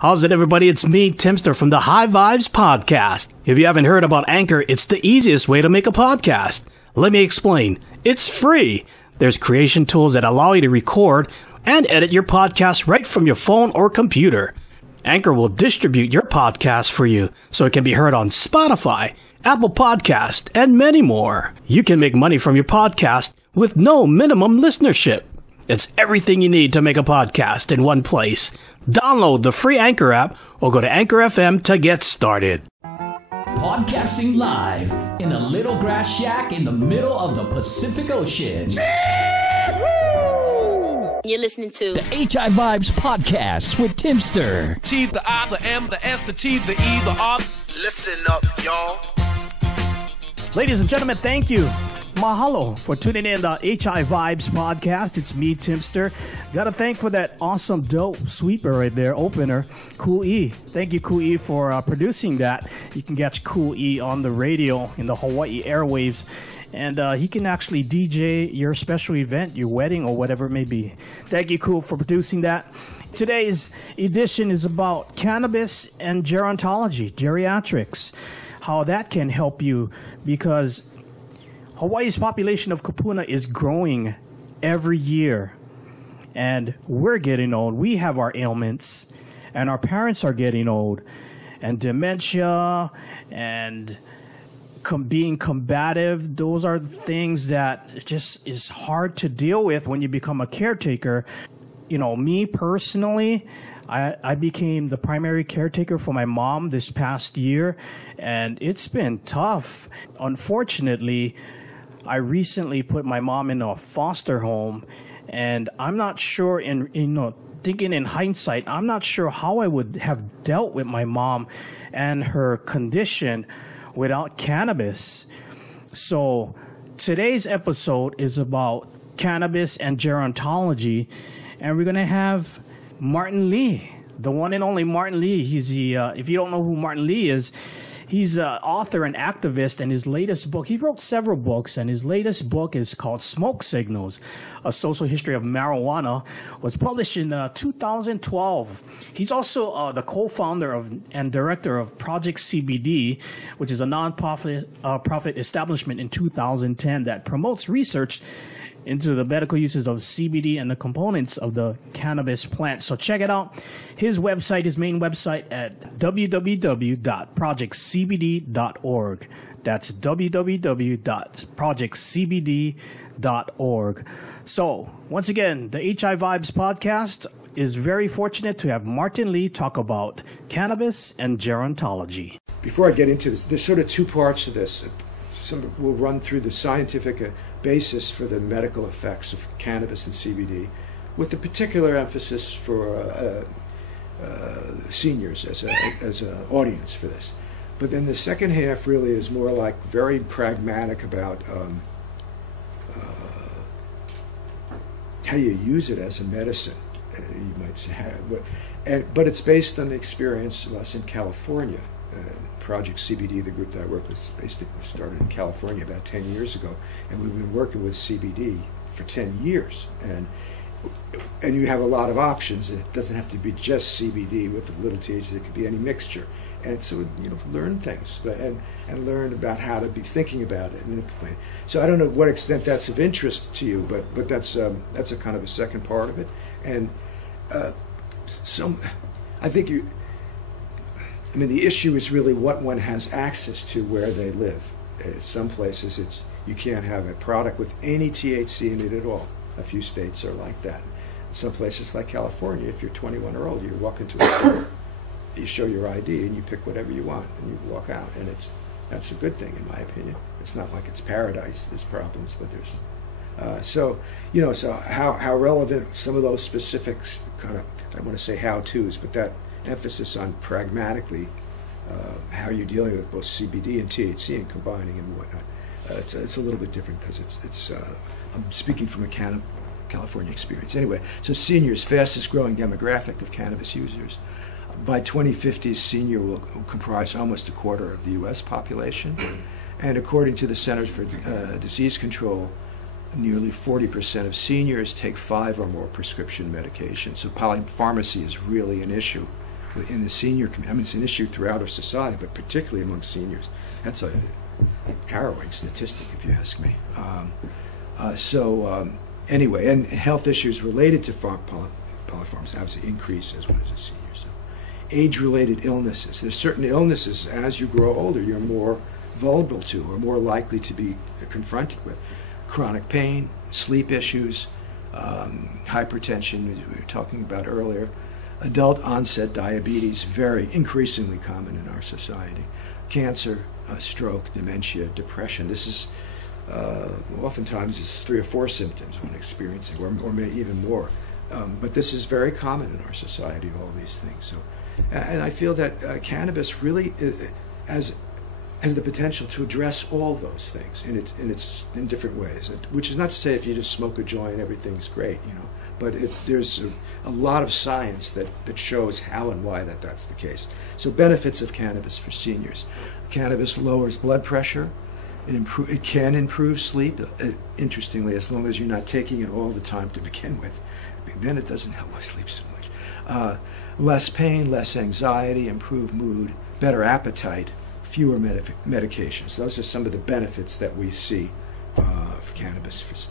How's it, everybody? It's me, Timster, from the High Vibes podcast. If you haven't heard about Anchor, it's the easiest way to make a podcast. Let me explain. It's free. There's creation tools that allow you to record and edit your podcast right from your phone or computer. Anchor will distribute your podcast for you so it can be heard on Spotify, Apple Podcast, and many more. You can make money from your podcast with no minimum listenership. It's everything you need to make a podcast in one place. Download the free Anchor app or go to Anchor FM to get started. Podcasting live in a little grass shack in the middle of the Pacific Ocean. You're listening to the HI Vibes podcast with Timster. T, the I, the M, the S, the T, the E, the R. Listen up, y'all. Ladies and gentlemen, thank you. Mahalo for tuning in the HI Vibes podcast. It's me, Timster. Got to thank for that awesome dope sweeper right there, opener, Cool E. Thank you, Cool E, for producing that. You can catch Cool E on the radio in the Hawaii airwaves. And he can actually DJ your special event, your wedding, or whatever it may be. Thank you, Cool, for producing that. Today's edition is about cannabis and gerontology, geriatrics, how that can help you, because Hawaii's population of kupuna is growing every year. And we're getting old. We have our ailments, and our parents are getting old. And dementia and being combative, those are the things that just is hard to deal with when you become a caretaker. You know, me personally, I became the primary caretaker for my mom this past year, and it's been tough. Unfortunately, I recently put my mom in a foster home, and I'm not sure, thinking in hindsight, I'm not sure how I would have dealt with my mom and her condition without cannabis. So today's episode is about cannabis and gerontology, and we're going to have Martin Lee, the one and only Martin Lee. He's the, if you don't know who Martin Lee is, he's an author and activist, and his latest book, he wrote several books, and his latest book is called Smoke Signals, A Social History of Marijuana, was published in 2012. He's also the co-founder and director of Project CBD, which is a non-profit establishment in 2010 that promotes research into the medical uses of CBD and the components of the cannabis plant. So check it out. His website, his main website at www.projectcbd.org. That's www.projectcbd.org. So once again, the HI Vibes podcast is very fortunate to have Martin Lee talk about cannabis and gerontology. Before I get into this, there's sort of two parts to this. We'll run through the scientific basis for the medical effects of cannabis and CBD, with a particular emphasis for seniors as an audience for this. But then the second half really is more like very pragmatic about how you use it as a medicine, you might say. But it's based on the experience of us in California. Project CBD, the group that I work with, basically started in California about 10 years ago, and we've been working with CBD for 10 years. And you have a lot of options. It doesn't have to be just CBD with a little THC. It could be any mixture. And so, learn things, and learn about how to be thinking about it and implement it. So I don't know what extent that's of interest to you, but that's a kind of a second part of it. And the issue is really what one has access to where they live. Some places you can't have a product with any THC in it at all. A few states are like that. Some places like California, if you're 21 or older, you walk into a store, you show your ID and you pick whatever you want and you walk out. And that's a good thing in my opinion. It's not like it's paradise. There's problems, but there's so how relevant some of those specifics, kind of, I don't want to say how-tos, but that emphasis on pragmatically how you're dealing with both CBD and THC and combining and whatnot. It's a little bit different because it's I'm speaking from a California experience. Anyway, so seniors, fastest growing demographic of cannabis users. By 2050, senior will comprise almost a quarter of the U.S. population. And according to the Centers for Disease Control, nearly 40% of seniors take 5 or more prescription medications. So polypharmacy is really an issue in the senior community. I mean, it's an issue throughout our society, but particularly among seniors. That's a harrowing statistic, if you ask me. Anyway, and health issues related to polypharmacy obviously increase as one is a senior. So, age-related illnesses. There's certain illnesses as you grow older you're more vulnerable to or more likely to be confronted with. Chronic pain, sleep issues, hypertension, we were talking about earlier. Adult onset diabetes, very increasingly common in our society. Cancer, stroke, dementia, depression. This is oftentimes it's 3 or 4 symptoms when experiencing, or maybe even more. But this is very common in our society, all these things. So, and I feel that cannabis really has the potential to address all those things in different ways. Which is not to say if you just smoke a joint, everything's great, you know. But there's a lot of science that shows how and why that's the case. So benefits of cannabis for seniors. Cannabis lowers blood pressure. It can improve sleep, interestingly, as long as you're not taking it all the time to begin with. Then it doesn't help with sleep so much. Less pain, less anxiety, improved mood, better appetite, fewer medications. Those are some of the benefits that we see of cannabis.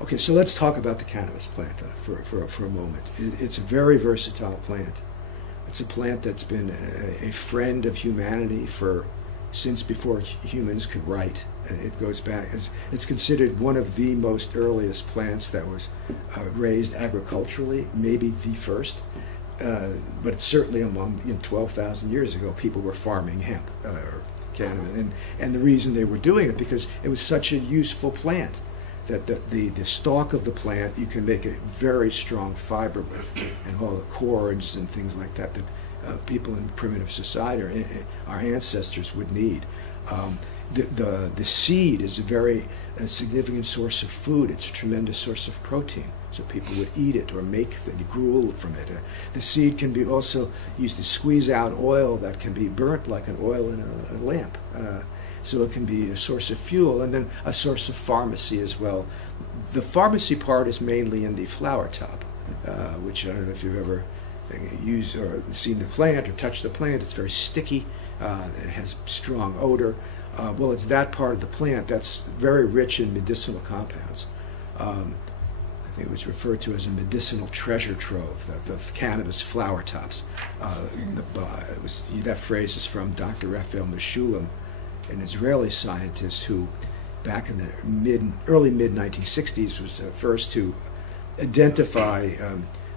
Okay, so let's talk about the cannabis plant for a moment. It's a very versatile plant. It's a plant that's been a friend of humanity since before humans could write. It goes back, it's considered one of the most earliest plants that was raised agriculturally, maybe the first. But it's certainly among 12,000 years ago, people were farming hemp or cannabis, and the reason they were doing it because it was such a useful plant that the stalk of the plant you can make a very strong fiber with, and all the cords and things like that people in primitive society or our ancestors would need. The seed is a very significant source of food. It's a tremendous source of protein. So people would eat it or make gruel from it. The seed can be also used to squeeze out oil that can be burnt like an oil in a lamp. So it can be a source of fuel and then a source of pharmacy as well. The pharmacy part is mainly in the flower top, which I don't know if you've ever used or seen the plant or touched the plant. It's very sticky. It has strong odor. Well, it's that part of the plant that's very rich in medicinal compounds. I think it was referred to as a medicinal treasure trove, the cannabis flower tops. That phrase is from Dr. Raphael Meshulam, an Israeli scientist who, back in the early mid-1960s, was the first to identify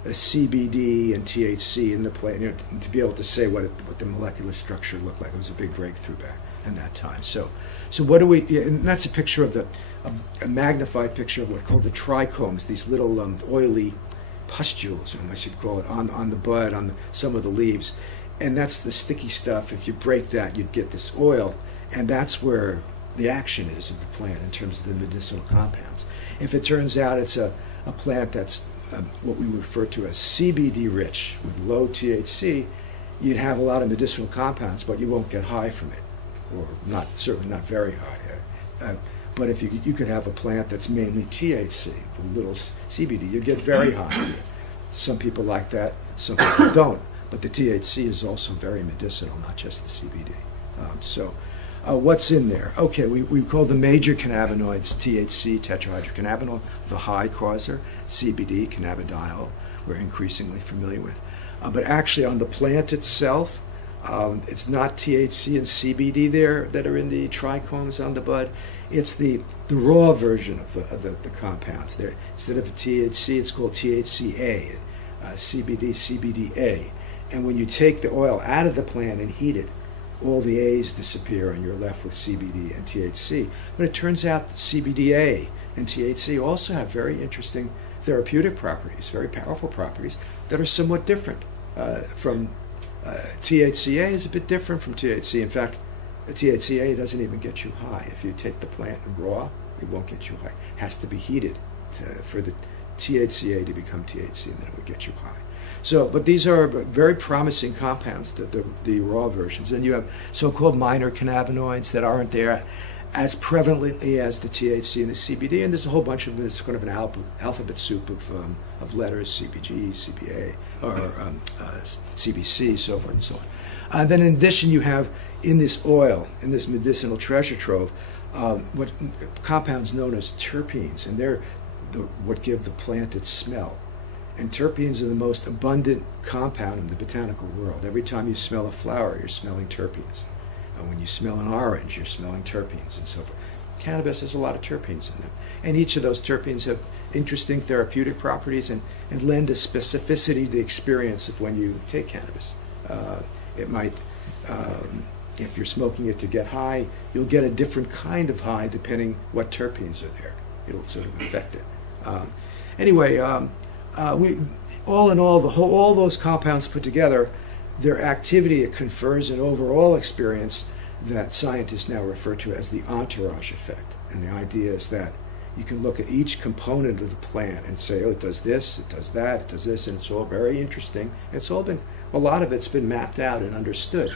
CBD and THC in the plant, and to be able to say what the molecular structure looked like. It was a big breakthrough back in that time. So what do we? And that's a picture of a magnified picture of what are called the trichomes, these little oily pustules, I should call it, on the bud, on some of the leaves, and that's the sticky stuff. If you break that, you'd get this oil, and that's where the action is of the plant in terms of the medicinal compounds. If it turns out it's a plant that's what we refer to as CBD rich with low THC, you'd have a lot of medicinal compounds, but you won't get high from it, or certainly not very high. But if you could have a plant that's mainly THC with little CBD, you'd get very high. Some people like that, some people don't. But the THC is also very medicinal, not just the CBD. What's in there? Okay, we call the major cannabinoids THC, tetrahydrocannabinol, the high causer, CBD, cannabidiol, we're increasingly familiar with. But actually on the plant itself, it's not THC and CBD there that are in the trichomes on the bud. It's the raw version of the compounds. There, instead of THC, it's called THCA, CBD, CBDA. And when you take the oil out of the plant and heat it, all the A's disappear and you're left with CBD and THC. But it turns out that CBDA and THC also have very interesting therapeutic properties, very powerful properties that are somewhat different from THCA is a bit different from THC. In fact, THCA doesn't even get you high. If you take the plant raw, it won't get you high. It has to be heated for the THCA to become THC, and then it would get you high. So, but these are very promising compounds, the raw versions. And you have so-called minor cannabinoids that aren't there as prevalently as the THC and the CBD, and there's a whole bunch of them. It's kind of an alphabet soup of letters: CBG, CBA, or CBC, so forth and so on. Then in addition, you have in this oil, in this medicinal treasure trove, what compounds known as terpenes, and they're what give the plant its smell. And terpenes are the most abundant compound in the botanical world. Every time you smell a flower, you're smelling terpenes. When you smell an orange, you're smelling terpenes and so forth. Cannabis has a lot of terpenes in them. And each of those terpenes have interesting therapeutic properties and lend a specificity to the experience of when you take cannabis. It might, if you're smoking it to get high, you'll get a different kind of high depending what terpenes are there. It'll sort of affect it. Anyway, all in all, all those compounds put together, their activity, it confers an overall experience that scientists now refer to as the entourage effect. And the idea is that you can look at each component of the plant and say, oh, it does this, it does that, it does this, and it's all very interesting. It's all been, a lot of it's been mapped out and understood.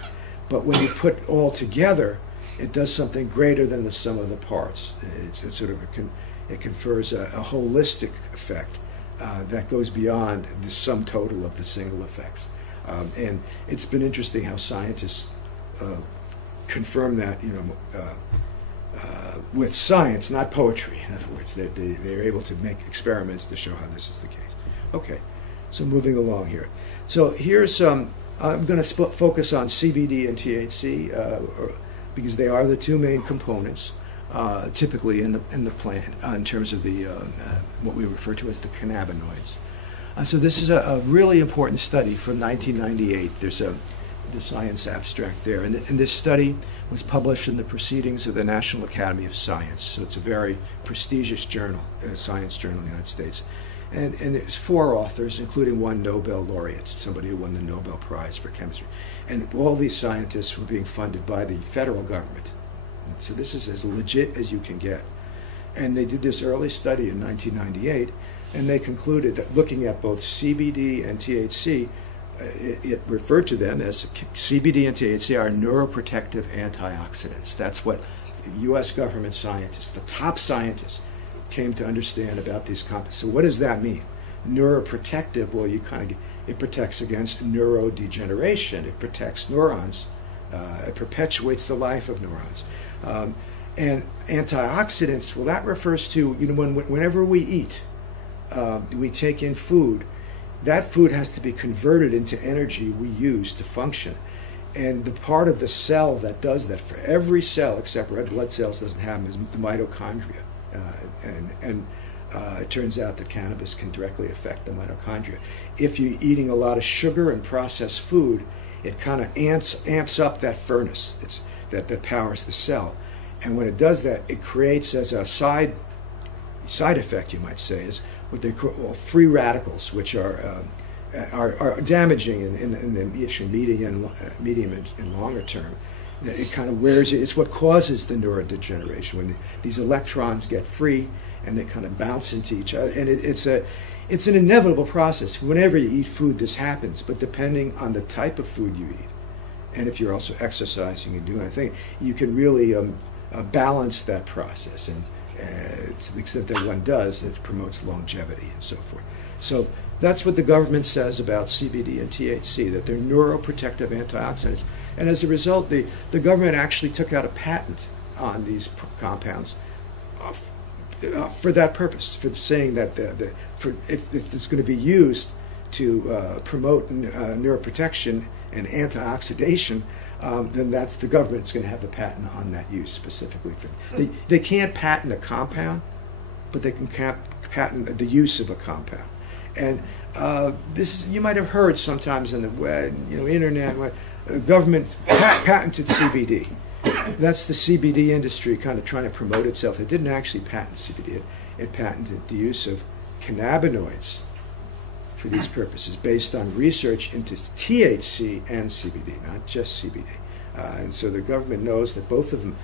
But when you put all together, it does something greater than the sum of the parts. It's sort of it confers a holistic effect that goes beyond the sum total of the single effects. And it's been interesting how scientists confirm that, with science, not poetry. In other words, they're able to make experiments to show how this is the case. Okay, so moving along here. So here's I'm going to focus on CBD and THC because they are the two main components typically in the plant in terms of the what we refer to as the cannabinoids. So this is a really important study from 1998. There's the science abstract there. And this study was published in the Proceedings of the National Academy of Science. So it's a very prestigious journal, a science journal in the United States. And there's 4 authors, including one Nobel laureate, somebody who won the Nobel Prize for Chemistry. And all these scientists were being funded by the federal government. So this is as legit as you can get. And they did this early study in 1998, and they concluded that looking at both CBD and THC, it referred to them as CBD and THC are neuroprotective antioxidants. That's what U.S. government scientists, the top scientists, came to understand about these compounds. So what does that mean? Neuroprotective, well, it protects against neurodegeneration. It protects neurons. It perpetuates the life of neurons. And antioxidants, well, that refers to, whenever we eat, we take in food, that food has to be converted into energy we use to function. And the part of the cell that does that, for every cell except red blood cells doesn't have them, is the mitochondria. It turns out that cannabis can directly affect the mitochondria. If you're eating a lot of sugar and processed food, it kind of amps up that furnace that powers the cell. And when it does that, it creates as a side effect, you might say, is what they call free radicals, which are damaging in the actually medium and longer term. It kind of wears it. It's what causes the neurodegeneration when these electrons get free and they kind of bounce into each other. And it's an inevitable process. Whenever you eat food, this happens. But depending on the type of food you eat, and if you're also exercising and doing anything, you can really balance that process. And to the extent that one does, it promotes longevity and so forth. So that's what the government says about CBD and THC, that they're neuroprotective antioxidants. And as a result, the government actually took out a patent on these compounds for that purpose, for saying that if it's going to be used to promote neuroprotection and antioxidation, then that's the government's going to have the patent on that use specifically. They can't patent a compound, but they can patent the use of a compound. And this you might have heard sometimes in the web, internet, government patented CBD. That's the CBD industry kind of trying to promote itself. It didn't actually patent CBD. It patented the use of cannabinoids for these purposes based on research into THC and CBD, not just CBD. And so the government knows that both of them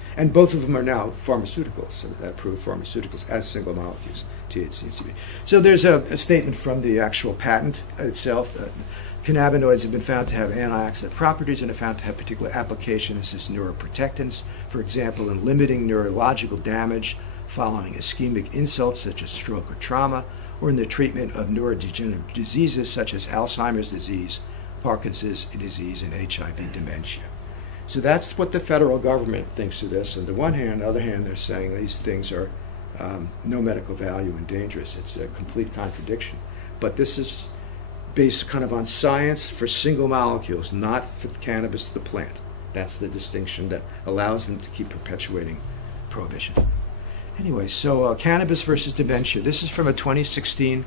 are now pharmaceuticals, so that approved pharmaceuticals as single molecules, THC and CBD. So there's a statement from the actual patent itself. Cannabinoids have been found to have antioxidant properties and are found to have particular applications as neuroprotectants, for example, in limiting neurological damage following ischemic insults such as stroke or trauma, or in the treatment of neurodegenerative diseases such as Alzheimer's disease, Parkinson's disease, and HIV dementia. So that's what the federal government thinks of this. On the one hand, on the other hand, they're saying these things are no medical value and dangerous. It's a complete contradiction. But this is based kind of on science for single molecules, not for cannabis, the plant. That's the distinction that allows them to keep perpetuating prohibition. Anyway, so cannabis versus dementia. This is from a 2016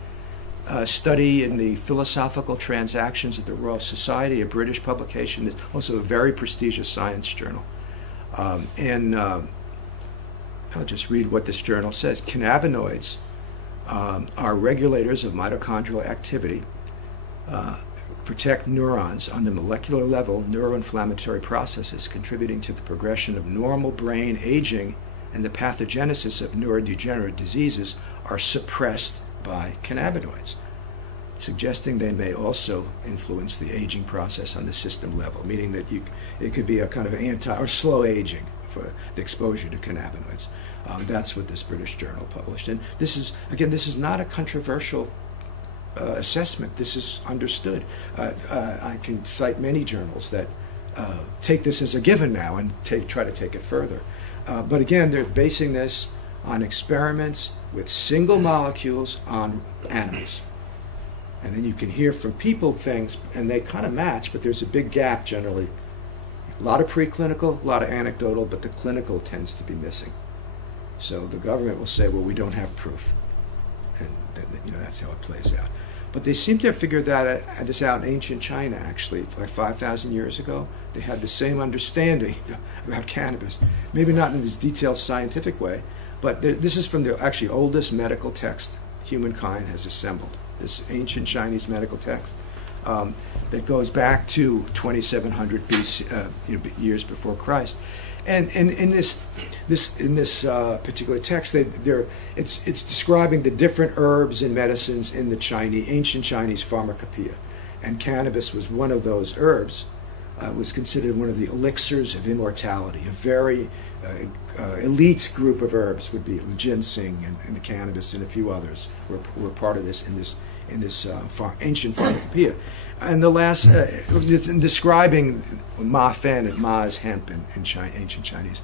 study in the Philosophical Transactions of the Royal Society, a British publication. It's also a very prestigious science journal. I'll just read what this journal says. Cannabinoids are regulators of mitochondrial activity, protect neurons on the molecular level, neuroinflammatory processes contributing to the progression of normal brain aging and the pathogenesis of neurodegenerative diseases are suppressed by cannabinoids, suggesting they may also influence the aging process on the system level, meaning that it could be a kind of anti or slow aging for the exposure to cannabinoids. That's what this British journal published. And this is not a controversial assessment. This is understood. I can cite many journals that take this as a given now and try to take it further. But again, they're basing this on experiments with single molecules on animals. And then you can hear from people things, and they kind of match, but there's a big gap generally. A lot of preclinical, a lot of anecdotal, but the clinical tends to be missing. So the government will say, well, we don't have proof. And that's how it plays out. But they seem to have figured this out in ancient China, actually, like 5,000 years ago. They had the same understanding about cannabis. Maybe not in this detailed scientific way, but this is from the actually oldest medical text humankind has assembled. This ancient Chinese medical text that goes back to 2,700 BC, years before Christ. And in this particular text, it's describing the different herbs and medicines in the ancient Chinese pharmacopoeia, and cannabis was one of those herbs. Was considered one of the elixirs of immortality. A very elite group of herbs would be ginseng and the cannabis and a few others were part of this in this ancient pharmacopoeia. And the last describing ma fen, and ma is hemp in ancient Chinese,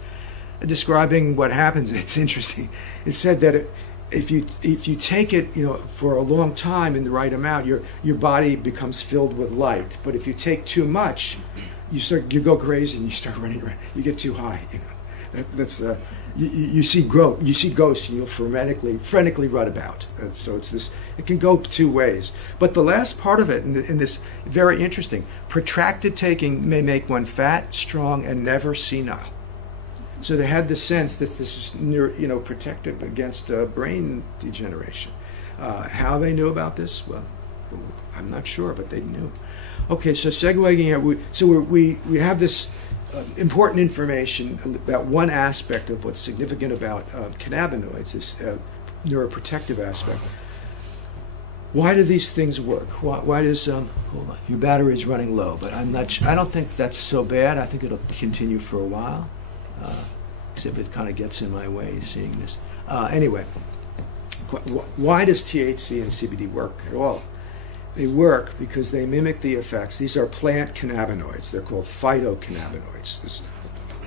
describing what happens. It's interesting. It said that if you take it, for a long time in the right amount, your body becomes filled with light. But if you take too much, you go crazy and you start running around. You get too high. That's you see ghosts and you'll frenetically run about. So it's this. It can go two ways. But the last part of it, in this, very interesting. Protracted taking may make one fat, strong, and never senile. So they had the sense that this is protective against brain degeneration. How they knew about this? Well, I'm not sure, but they knew. Okay, so segueing here, we have this important information about one aspect of what's significant about cannabinoids, this neuroprotective aspect. Why do these things work? Why does hold on, your battery is running low? But I don't think that's so bad. I think it'll continue for a while. Except it kind of gets in my way seeing this. Anyway, why does THC and CBD work at all? They work because they mimic the effects. These are plant cannabinoids. They're called phytocannabinoids. There's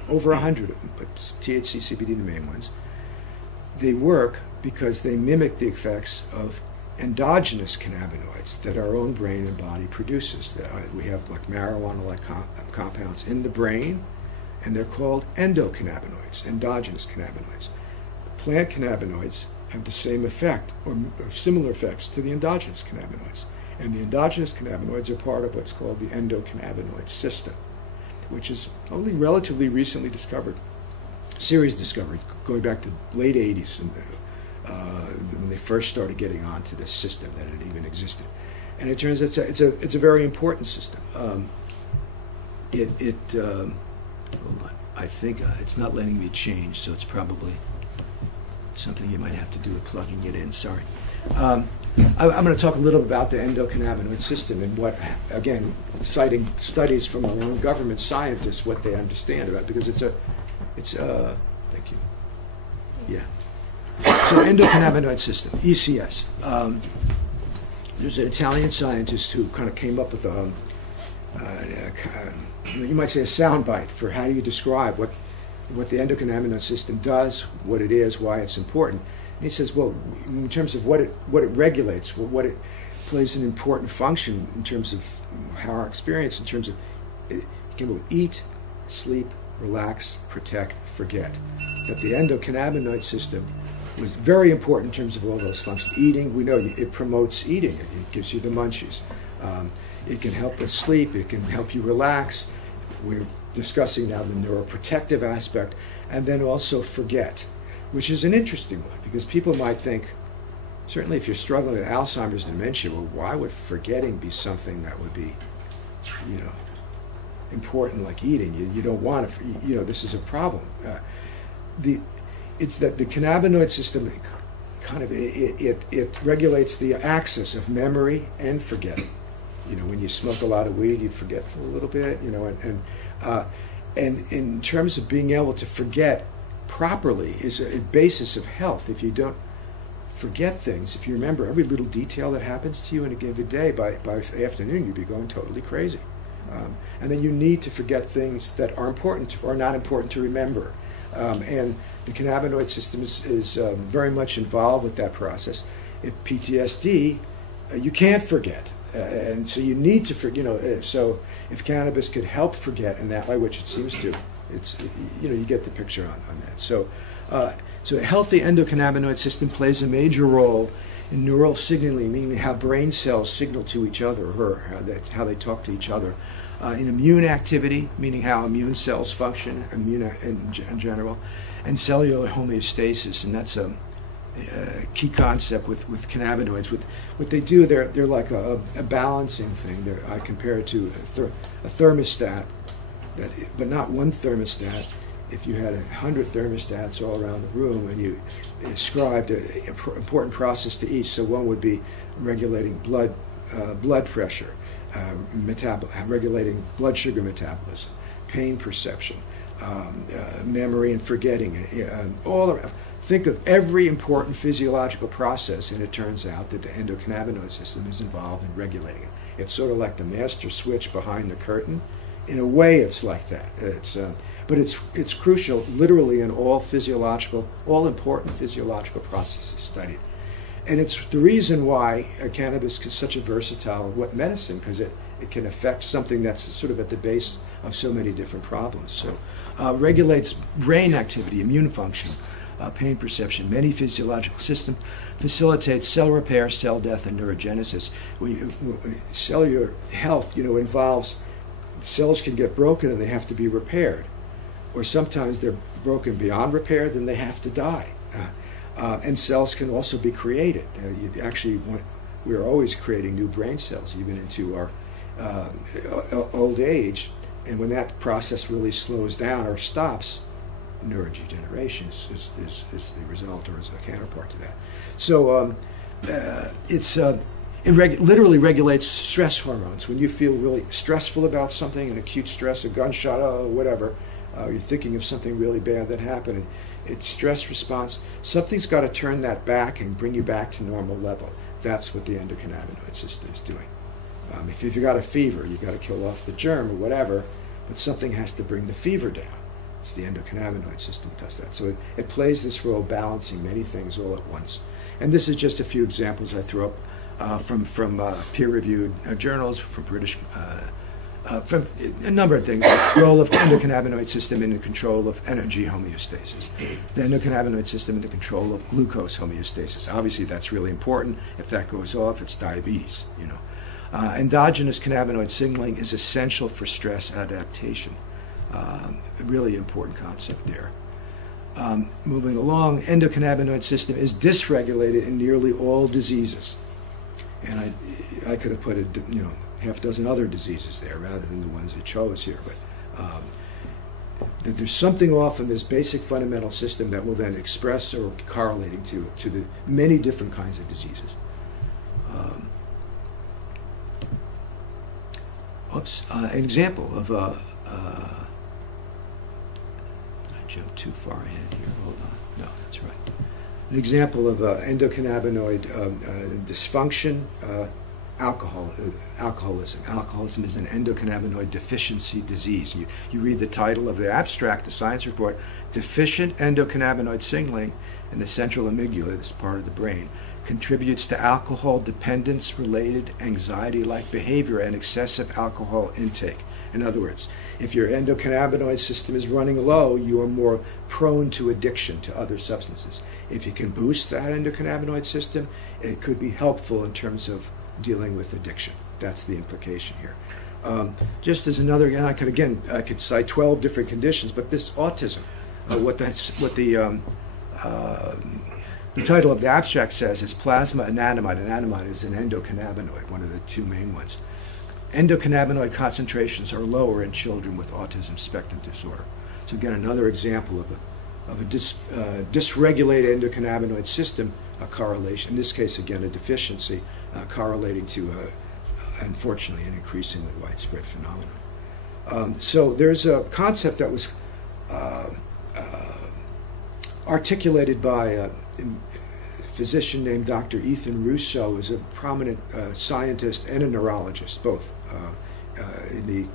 over 100 of them, but THC, CBD, the main ones. They work because they mimic the effects of endogenous cannabinoids that our own brain and body produces. We have like marijuana-like compounds in the brain, and they're called endocannabinoids, endogenous cannabinoids. Plant cannabinoids have the same effect or similar effects to the endogenous cannabinoids. And the endogenous cannabinoids are part of what's called the endocannabinoid system, which is only relatively recently discovered. Serious discovery, going back to the late 80s, and, when they first started getting onto this system, that it even existed. And it turns out it's a very important system. Hold on. I think it's not letting me change, so it's probably something you might have to do with plugging it in. Sorry. I'm going to talk a little about the endocannabinoid system and what, again, citing studies from our own government scientists, what they understand about it, because thank you. Yeah. So endocannabinoid system, ECS. There's an Italian scientist who kind of came up with you might say a soundbite for how do you describe what the endocannabinoid system does, what it is, why it's important. And he says, well, in terms of what it regulates, what it plays an important function in terms of how our experience, in terms of it can eat, sleep, relax, protect, forget. That the endocannabinoid system was very important in terms of all those functions. Eating, we know it promotes eating. It gives you the munchies. It can help with sleep. It can help you relax. We're discussing now the neuroprotective aspect, and then also forget, which is an interesting one because people might think, certainly if you're struggling with Alzheimer's and dementia, well, why would forgetting be something that would be, important like eating? You don't want to, this is a problem. It's that the cannabinoid system kind of it regulates the axis of memory and forgetting. When you smoke a lot of weed, you forget for a little bit. And in terms of being able to forget properly is a basis of health. If you don't forget things, if you remember every little detail that happens to you in a given day, by afternoon you'd be going totally crazy. And then you need to forget things that are important or not important to remember. And the cannabinoid system is very much involved with that process. In PTSD, you can't forget. And so you need to forget, so if cannabis could help forget in that way, which it seems to, you get the picture on that. So a healthy endocannabinoid system plays a major role in neural signaling, meaning how brain cells signal to each other, or how they talk to each other. In immune activity, meaning how immune cells function, in general, and cellular homeostasis, and that's a key concept with cannabinoids. What they do, they're like a balancing thing. I compare it to a thermostat, but not one thermostat. If you had 100 thermostats all around the room and you ascribed an important process to each, so one would be regulating blood pressure, regulating blood sugar metabolism, pain perception, memory and forgetting, all around. Think of every important physiological process, and it turns out that the endocannabinoid system is involved in regulating it. It's sort of like the master switch behind the curtain. In a way, it's like that. But it's crucial, literally, in all important physiological processes studied. And it's the reason why cannabis is such a versatile medicine, because it can affect something that's sort of at the base of so many different problems. So regulates brain activity, immune function, pain perception, many physiological systems, facilitates cell repair, cell death, and neurogenesis. Cellular health, involves cells can get broken and they have to be repaired, or sometimes they're broken beyond repair, then they have to die. And cells can also be created. We're always creating new brain cells, even into our old age. And when that process really slows down or stops, neurodegeneration is the result, or is a counterpart to that. So it literally regulates stress hormones. When you feel really stressful about something, an acute stress, a gunshot, whatever, you're thinking of something really bad that happened, it's stress response. Something's got to turn that back and bring you back to normal level. That's what the endocannabinoid system is doing. If you've got a fever, you've got to kill off the germ or whatever, but something has to bring the fever down. It's the endocannabinoid system that does that. So it plays this role balancing many things all at once. And this is just a few examples I threw up from peer-reviewed journals, from British, from a number of things. The role of the endocannabinoid system in the control of energy homeostasis. The endocannabinoid system in the control of glucose homeostasis. Obviously, that's really important. If that goes off, it's diabetes. Endogenous cannabinoid signaling is essential for stress adaptation. A really important concept there. Moving along, endocannabinoid system is dysregulated in nearly all diseases. And I could have put half dozen other diseases there rather than the ones I chose here. But that there's something off in this basic fundamental system that will then express or correlating to the many different kinds of diseases. an example of a. Did I jump too far ahead here? Hold on. No, that's right. An example of endocannabinoid dysfunction, alcoholism. Alcoholism is an endocannabinoid deficiency disease. You read the title of the abstract, the science report, deficient endocannabinoid signaling in the central amygdala, this part of the brain, contributes to alcohol dependence-related anxiety-like behavior and excessive alcohol intake. In other words, if your endocannabinoid system is running low, you are more prone to addiction to other substances. If you can boost that endocannabinoid system, it could be helpful in terms of dealing with addiction. That's the implication here. Just as another, and I could cite 12 different conditions, but this autism, what the title of the abstract says is plasma anandamide. Anandamide is an endocannabinoid, one of the two main ones. Endocannabinoid concentrations are lower in children with autism spectrum disorder. So again, another example of a dysregulated endocannabinoid system, a correlation, in this case again a deficiency, correlating to, unfortunately, an increasingly widespread phenomenon. So there's a concept that was articulated by a physician named Dr. Ethan Russo, who's a prominent scientist and a neurologist, both in the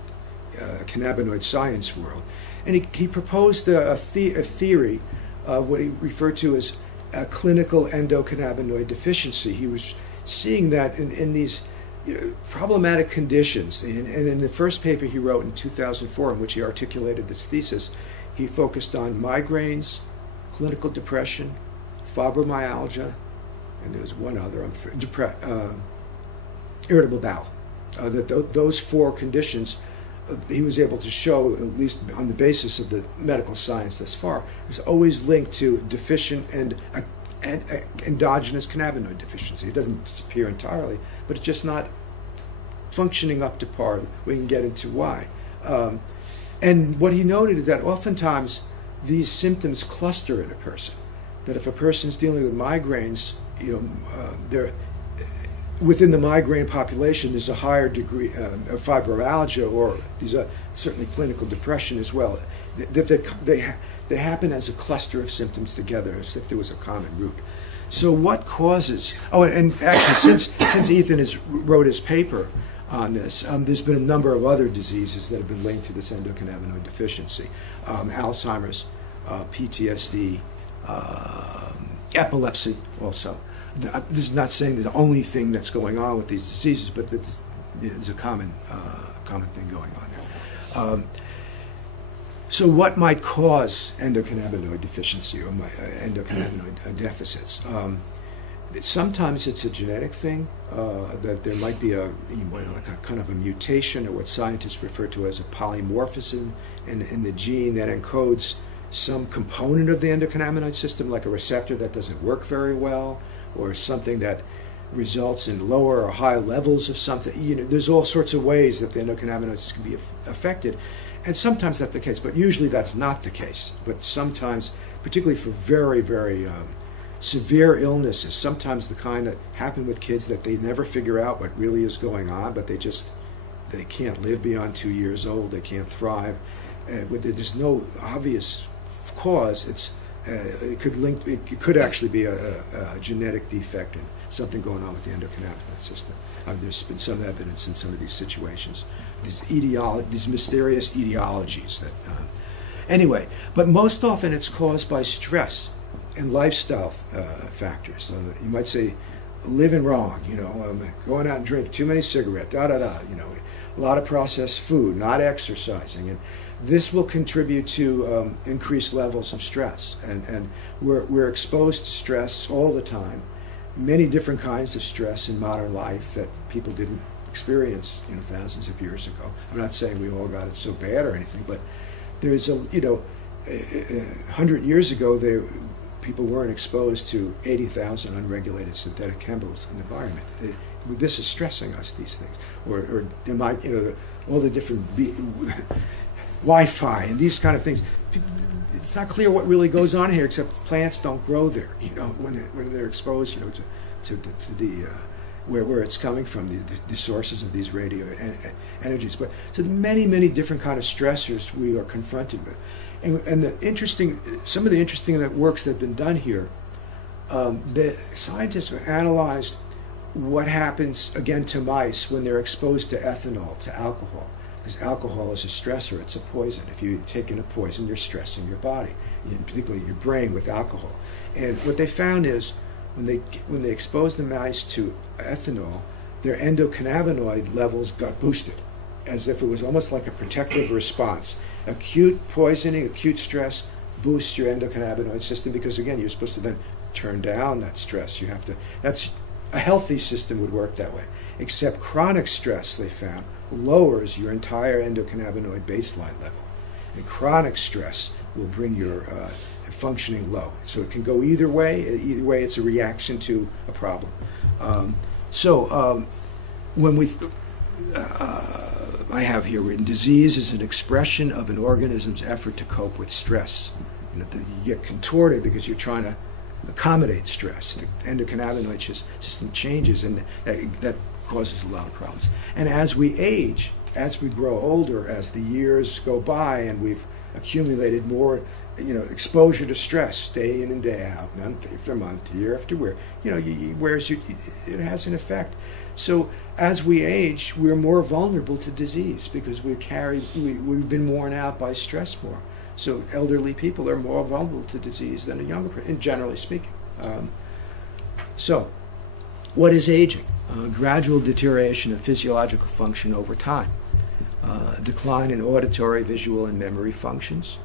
cannabinoid science world. And he proposed a theory, what he referred to as a clinical endocannabinoid deficiency. He was seeing that in these problematic conditions. And in the first paper he wrote in 2004, in which he articulated this thesis, he focused on migraines, clinical depression, fibromyalgia, and there was one other, irritable bowel. Those four conditions he was able to show, at least on the basis of the medical science thus far, was always linked to deficient and endogenous cannabinoid deficiency. It doesn't disappear entirely, but it's just not functioning up to par. We can get into why. And what he noted is that oftentimes these symptoms cluster in a person. That if a person's dealing with migraines, they're within the migraine population, there's a higher degree of fibromyalgia, or these are certainly clinical depression as well. They happen as a cluster of symptoms together, as if there was a common root. So what causes? Oh, and actually, since Ethan wrote his paper on this, there's been a number of other diseases that have been linked to this endocannabinoid deficiency: Alzheimer's, PTSD, epilepsy, also. This is not saying the only thing that's going on with these diseases, but there's a common thing going on there. So what might cause endocannabinoid deficiency or endocannabinoid deficits? Sometimes it's a genetic thing, that there might be a kind of a mutation, or what scientists refer to as a polymorphism in the gene that encodes some component of the endocannabinoid system, like a receptor that doesn't work very well, or something that results in lower or high levels of something. There's all sorts of ways that the endocannabinoids can be affected, and sometimes that's the case, but usually that's not the case. But sometimes, particularly for very, very severe illnesses, sometimes the kind that happen with kids that they never figure out what really is going on, but they can't live beyond 2 years old, they can't thrive. There's no obvious cause. It could actually be a genetic defect and something going on with the endocannabinoid system. There's been some evidence in some of these situations, these mysterious etiologies that. Anyway, but most often it's caused by stress and lifestyle factors. So you might say, living wrong, going out and drinking too many cigarettes, a lot of processed food, not exercising, and this will contribute to increased levels of stress, and we're exposed to stress all the time, many different kinds of stress in modern life that people didn't experience thousands of years ago. I'm not saying we all got it so bad or anything, but there's 100 years ago people weren't exposed to 80,000 unregulated synthetic chemicals in the environment. This is stressing us, these things, or all the different Wi-Fi and these kind of things. It's not clear what really goes on here, except plants don't grow there. When they're exposed, to the where it's coming from, the sources of these radio energies. But so many different kind of stressors we are confronted with, and some of the interesting works that have been done here. The scientists have analyzed what happens again to mice when they're exposed to ethanol, to alcohol. Because alcohol is a stressor, it's a poison. If you take in a poison, you're stressing your body, particularly your brain with alcohol. And what they found is when they exposed the mice to ethanol, their endocannabinoid levels got boosted, as if it was almost like a protective response. Acute poisoning, acute stress boosts your endocannabinoid system because, again, you're supposed to then turn down that stress. That's a healthy system would work that way. Except chronic stress, they found, lowers your entire endocannabinoid baseline level. And chronic stress will bring your functioning low. So it can go either way. Either way, it's a reaction to a problem. When I have here written, disease is an expression of an organism's effort to cope with stress. You get contorted because you're trying to accommodate stress. The endocannabinoid system changes, and that causes a lot of problems. And as we age, as we grow older, as the years go by, and we've accumulated more, exposure to stress day in and day out, month after month, year after year, it has an effect. So as we age, we're more vulnerable to disease because we've been worn out by stress more. So elderly people are more vulnerable to disease than a younger person, generally speaking. So what is aging? Gradual deterioration of physiological function over time. Decline in auditory, visual, and memory functions.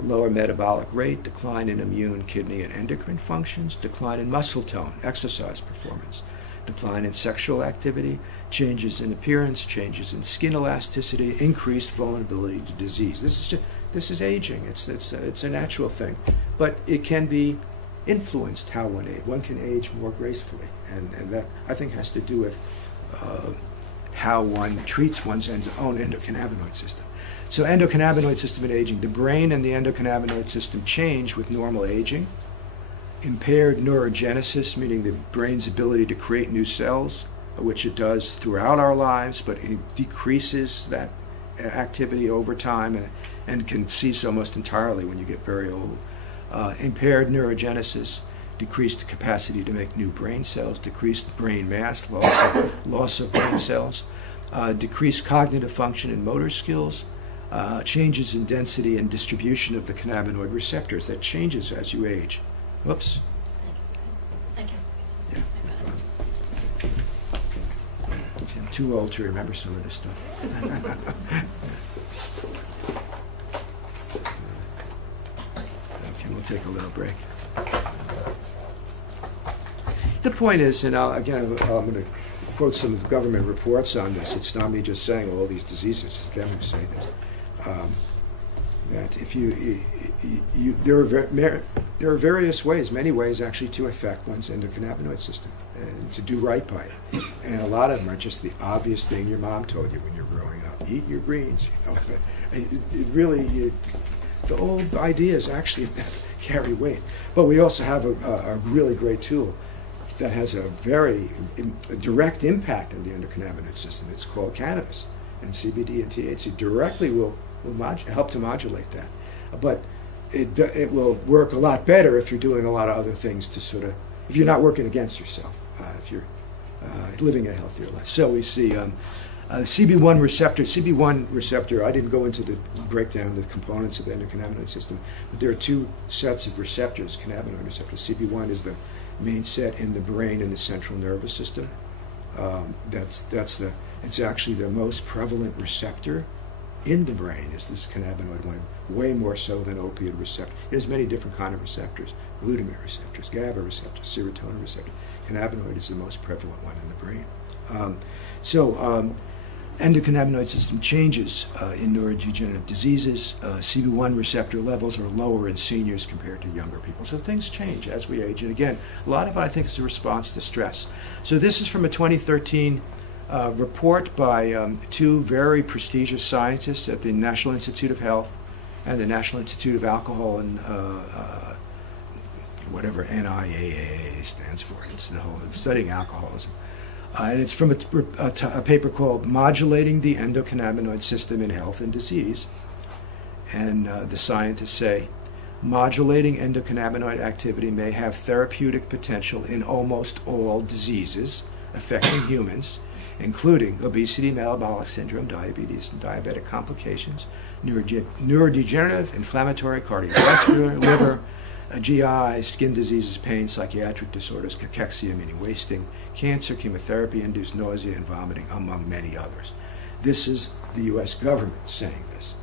Lower metabolic rate, decline in immune, kidney, and endocrine functions. Decline in muscle tone, exercise performance. Decline in sexual activity, changes in appearance, changes in skin elasticity, increased vulnerability to disease. This is aging. It's a natural thing, but it can be influenced how one ages. One can age more gracefully, and that I think has to do with how one treats one's own endocannabinoid system. So endocannabinoid system and aging. The brain and the endocannabinoid system change with normal aging. Impaired neurogenesis, meaning the brain's ability to create new cells, which it does throughout our lives, but it decreases that activity over time and can cease almost entirely when you get very old. Impaired neurogenesis, decreased capacity to make new brain cells, decreased brain mass, loss of brain cells, decreased cognitive function and motor skills, changes in density and distribution of the cannabinoid receptors. That changes as you age. Whoops. Thank you. Yeah. I'm too old to remember some of this stuff. Okay, we'll take a little break. The point is, and I'm going to quote some of the government reports on this. It's not me just saying all these diseases. It's them who say this. That if there are various ways, many ways actually, to affect one's endocannabinoid system and to do right by it. And a lot of them are just the obvious thing your mom told you when you're growing up: eat your greens. The old ideas actually carry weight. But we also have a really great tool that has a very direct impact on the endocannabinoid system. It's called cannabis, and CBD and THC directly will help to modulate that. But it will work a lot better if you're doing a lot of other things to if you're not working against yourself, if you're living a healthier life. So we see CB1 receptor. CB1 receptor, I didn't go into the breakdown the components of the endocannabinoid system, but there are two sets of receptors, cannabinoid receptors. CB1 is the main set in the brain and the central nervous system. It's actually the most prevalent receptor in the brain is this cannabinoid one, way more so than opiate receptor. There's many different kind of receptors: glutamate receptors, GABA receptors, serotonin receptor. Cannabinoid is the most prevalent one in the brain. Endocannabinoid system changes in neurodegenerative diseases. CB1 receptor levels are lower in seniors compared to younger people. So things change as we age. And again, a lot of it I think is a response to stress. So this is from a 2013 report by two very prestigious scientists at the National Institute of Health and the National Institute of Alcohol and whatever NIAAA stands for. It's the whole studying alcoholism. And it's from a paper called Modulating the Endocannabinoid System in Health and Disease. And the scientists say, modulating endocannabinoid activity may have therapeutic potential in almost all diseases affecting humans, including obesity, metabolic syndrome, diabetes, and diabetic complications, neurodegenerative, inflammatory, cardiovascular, liver, GI, skin diseases, pain, psychiatric disorders, cachexia, meaning wasting, cancer, chemotherapy-induced nausea and vomiting, among many others. This is the U.S. government saying this.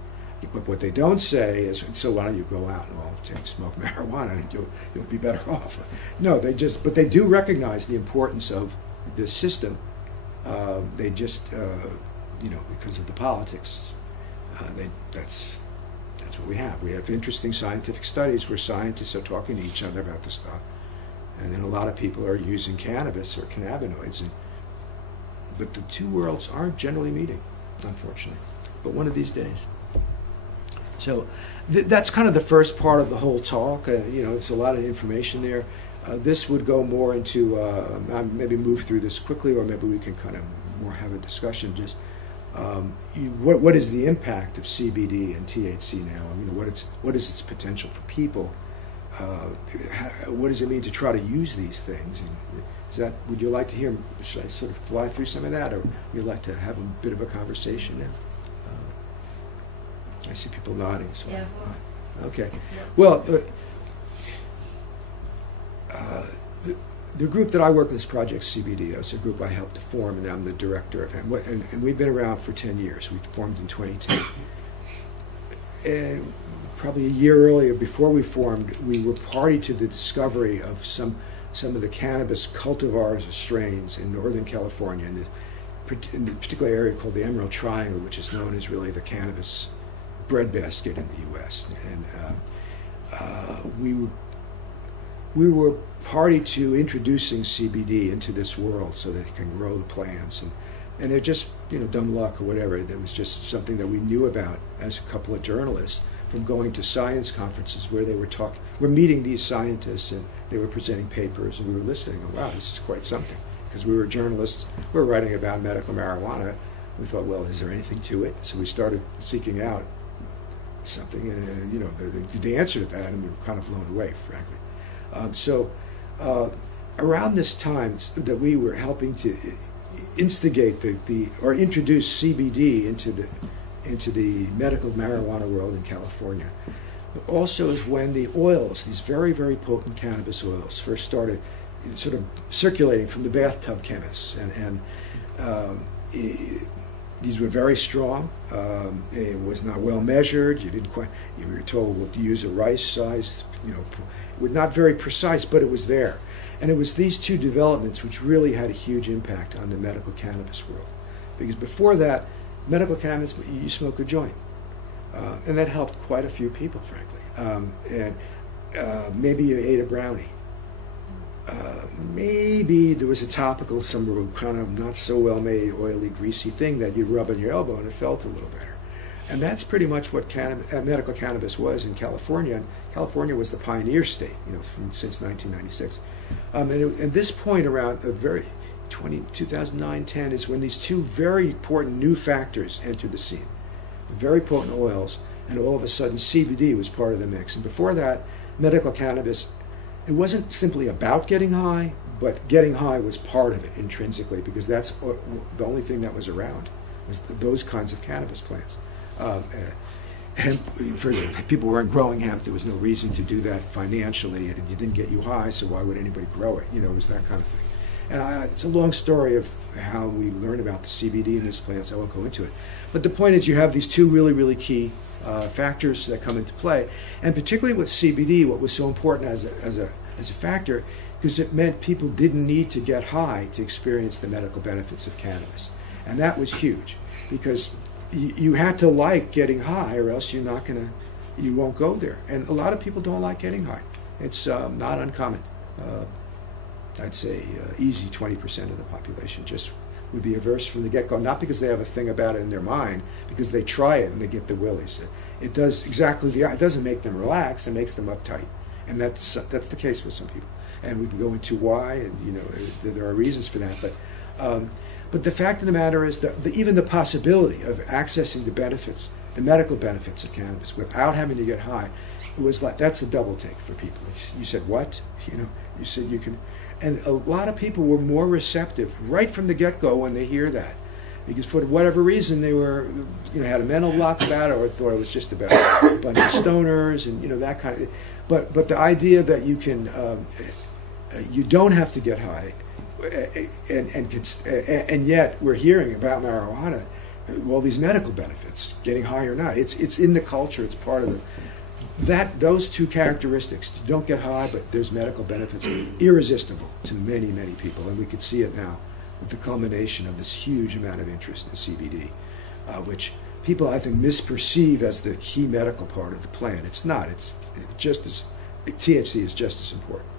But what they don't say is, so why don't you go out and smoke marijuana and you'll be better off. No, but they do recognize the importance of this system. They just, because of the politics, that's what we have. We have interesting scientific studies where scientists are talking to each other about this stuff. And then a lot of people are using cannabis or cannabinoids. But the two worlds aren't generally meeting, unfortunately. But one of these days. So that's kind of the first part of the whole talk. There's a lot of information there. This would go more into, maybe move through this quickly, or maybe we can kind of more have a discussion. Just what is the impact of CBD and THC now? What is its potential for people? What does it mean to try to use these things? Would you like to hear? Should I sort of fly through some of that, or would you like to have a bit of a conversation now? I see people nodding. So. Yeah. Okay. Well, the group that I work with is Project CBD. It's a group I helped to form, and I'm the director of it. And we've been around for 10 years. We formed in 22. And probably a year earlier, before we formed, we were party to the discovery of some of the cannabis cultivars or strains in Northern California, in the particular area called the Emerald Triangle, which is known as really the cannabis breadbasket in the U.S. And we were party to introducing CBD into this world so that it can grow the plants, and they're just dumb luck or whatever. That was just something that we knew about as a couple of journalists from going to science conferences where they we're meeting these scientists and they were presenting papers, and we were listening. And wow, this is quite something, because we were journalists. We were writing about medical marijuana. We thought, well, is there anything to it? So we started seeking out something, and the answer to that, and we were kind of blown away, frankly. Around this time that we were helping to instigate or introduce CBD into the medical marijuana world in California, but also is when the oils, these very, very potent cannabis oils, first started sort of circulating from the bathtub chemists, and these were very strong. It was not well measured. You were told to use a rice size. It was not very precise, but it was there. And it was these two developments which really had a huge impact on the medical cannabis world. Because before that, medical cannabis, you smoke a joint, and that helped quite a few people, frankly. Maybe you ate a brownie. Maybe there was a topical, some kind of not so well made, oily, greasy thing that you rub on your elbow and it felt a little better. And that's pretty much what medical cannabis was in California. And California was the pioneer state, since 1996. And this point around 2009-10 is when these two very important new factors entered the scene. Very potent oils, and all of a sudden CBD was part of the mix. And before that, medical cannabis, it wasn't simply about getting high, but getting high was part of it intrinsically, because that's the only thing that was around, was those kinds of cannabis plants. And for people weren't growing hemp, there was no reason to do that financially. It didn't get you high, so why would anybody grow it? It was that kind of thing. And it's a long story of how we learn about the CBD in this plant, so I won't go into it. But the point is, you have these two really, really key factors that come into play. And particularly with CBD, what was so important as a factor, because it meant people didn't need to get high to experience the medical benefits of cannabis. And that was huge, because you had to like getting high, or else you won't go there. And a lot of people don't like getting high. It's not uncommon. I'd say easy 20% of the population just would be averse from the get-go, not because they have a thing about it in their mind, because they try it and they get the willies. It does exactly it doesn't make them relax, it makes them uptight. And that's the case with some people. And we can go into why, and there are reasons for that. But But the fact of the matter is that even the possibility of accessing the benefits, the medical benefits of cannabis without having to get high, it was like, that's a double take for people. You said, what? You said you can, and a lot of people were more receptive right from the get-go when they hear that. Because for whatever reason they were, had a mental block about it, or thought it was just about a bunch of stoners and that kind of. But the idea that you can, you don't have to get high, and yet we're hearing about marijuana, all these medical benefits, getting high or not. It's in the culture. It's part of those two characteristics. You don't get high, but there's medical benefits, irresistible to many, many people, and we could see it now with the culmination of this huge amount of interest in CBD, which people, I think, misperceive as the key medical part of the plant. It's not. It's just as THC is just as important.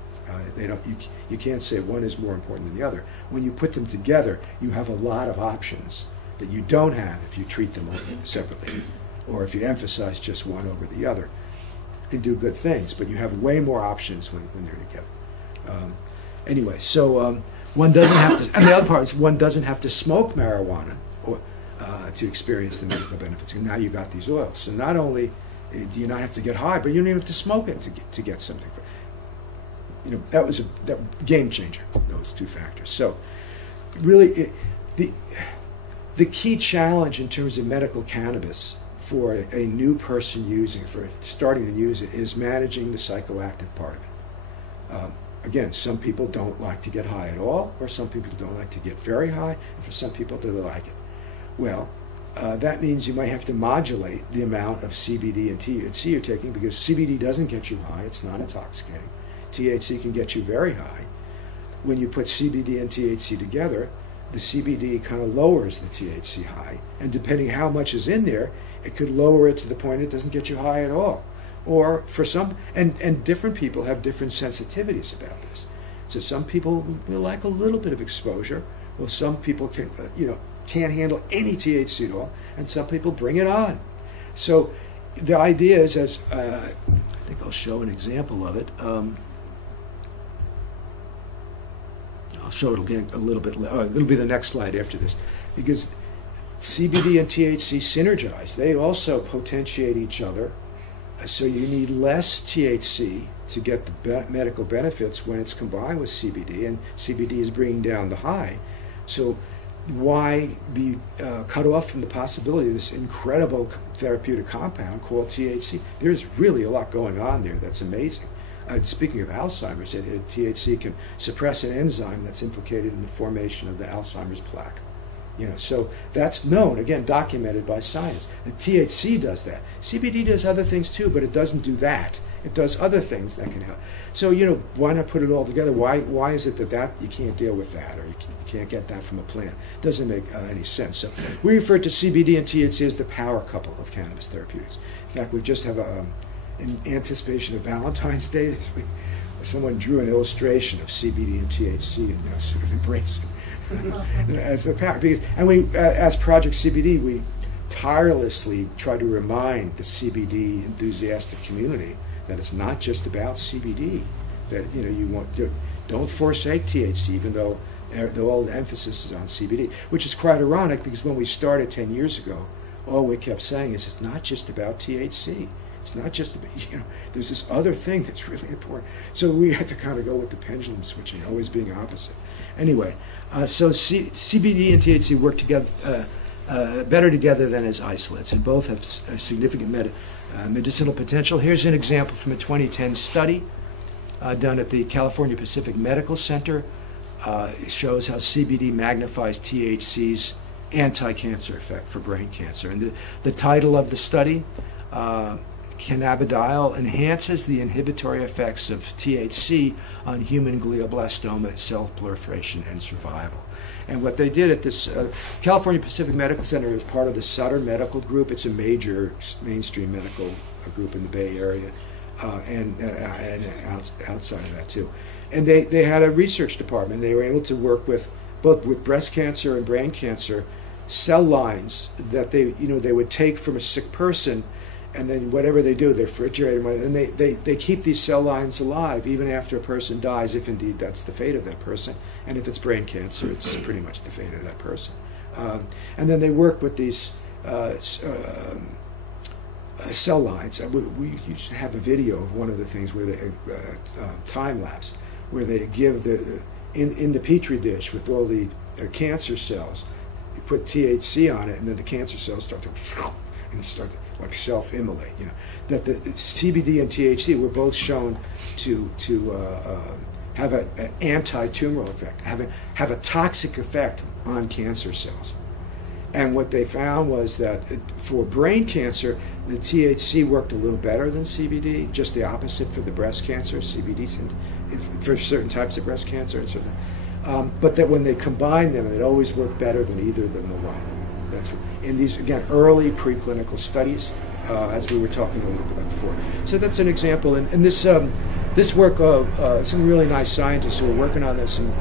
You can't say one is more important than the other. When you put them together, you have a lot of options that you don't have if you treat them separately, or if you emphasize just one over the other. You can do good things, but you have way more options when they're together. Anyway, so. One doesn't have to, and the other part is one doesn't have to smoke marijuana to experience the medical benefits. And now you got these oils. So not only do you not have to get high, but you don't even have to smoke it to get something. That was a game changer, those two factors. So really, the key challenge in terms of medical cannabis for a new person for starting to use it, is managing the psychoactive part of it. Again, some people don't like to get high at all, or some people don't like to get very high, and for some people they like it. Well, that means you might have to modulate the amount of CBD and THC you're taking, because CBD doesn't get you high, it's not intoxicating. THC can get you very high. When you put CBD and THC together, the CBD kind of lowers the THC high, and depending how much is in there, it could lower it to the point it doesn't get you high at all. Or for some, and different people have different sensitivities about this. So some people will like a little bit of exposure. Well, some people can't handle any THC at all, and some people bring it on. So the idea is, as I think I'll show an example of it. I'll show it again a little bit. It'll be the next slide after this, because CBD and THC synergize. They also potentiate each other. So you need less THC to get the medical benefits when it's combined with CBD, and CBD is bringing down the high. So why be cut off from the possibility of this incredible therapeutic compound called THC? There's really a lot going on there that's amazing. Speaking of Alzheimer's, THC can suppress an enzyme that's implicated in the formation of the Alzheimer's plaque. So that's known, again, documented by science. The THC does that. CBD does other things too, but it doesn't do that. It does other things that can help. So, why not put it all together? Why is it that you can't deal with that, or you can't get that from a plant? It doesn't make any sense. So we refer to CBD and THC as the power couple of cannabis therapeutics. In fact, we just have in anticipation of Valentine's Day, someone drew an illustration of CBD and THC and sort of embracing as the power. And we, as Project CBD, we tirelessly try to remind the CBD enthusiastic community that it's not just about CBD. That don't forsake THC, even though all the emphasis is on CBD, which is quite ironic, because when we started 10 years ago, all we kept saying is it's not just about THC. It's not just about, there's this other thing that's really important. So we had to kind of go with the pendulum switching, always being opposite. Anyway, so CBD and THC work together better together than as isolates, and both have significant medicinal potential. Here's an example from a 2010 study done at the California Pacific Medical Center. It shows how CBD magnifies THC's anti-cancer effect for brain cancer. And the title of the study, Cannabidiol enhances the inhibitory effects of THC on human glioblastoma cell proliferation and survival. And what they did at this California Pacific Medical Center is part of the Sutter Medical Group. It's a major mainstream medical group in the Bay Area and outside of that too. And they had a research department. They were able to work with both with breast cancer and brain cancer cell lines that they would take from a sick person And then whatever they do, they refrigerate them, and they keep these cell lines alive even after a person dies, if indeed that's the fate of that person. And if it's brain cancer, it's pretty much the fate of that person. And then they work with these cell lines. We should have a video of one of the things where they time lapse, where they give in the petri dish with all the cancer cells. You put THC on it, and then the cancer cells start to like self-immolate. That the CBD and THC were both shown to have an anti-tumoral effect, have a toxic effect on cancer cells. And what they found was that for brain cancer, the THC worked a little better than CBD, just the opposite for the breast cancer. CBD for certain types of breast cancer, and certain, but that when they combined them, it always worked better than either of them alone. That's in these, again, early preclinical studies, as we were talking a little bit before. So that's an example. And this work of some really nice scientists who were working on this, and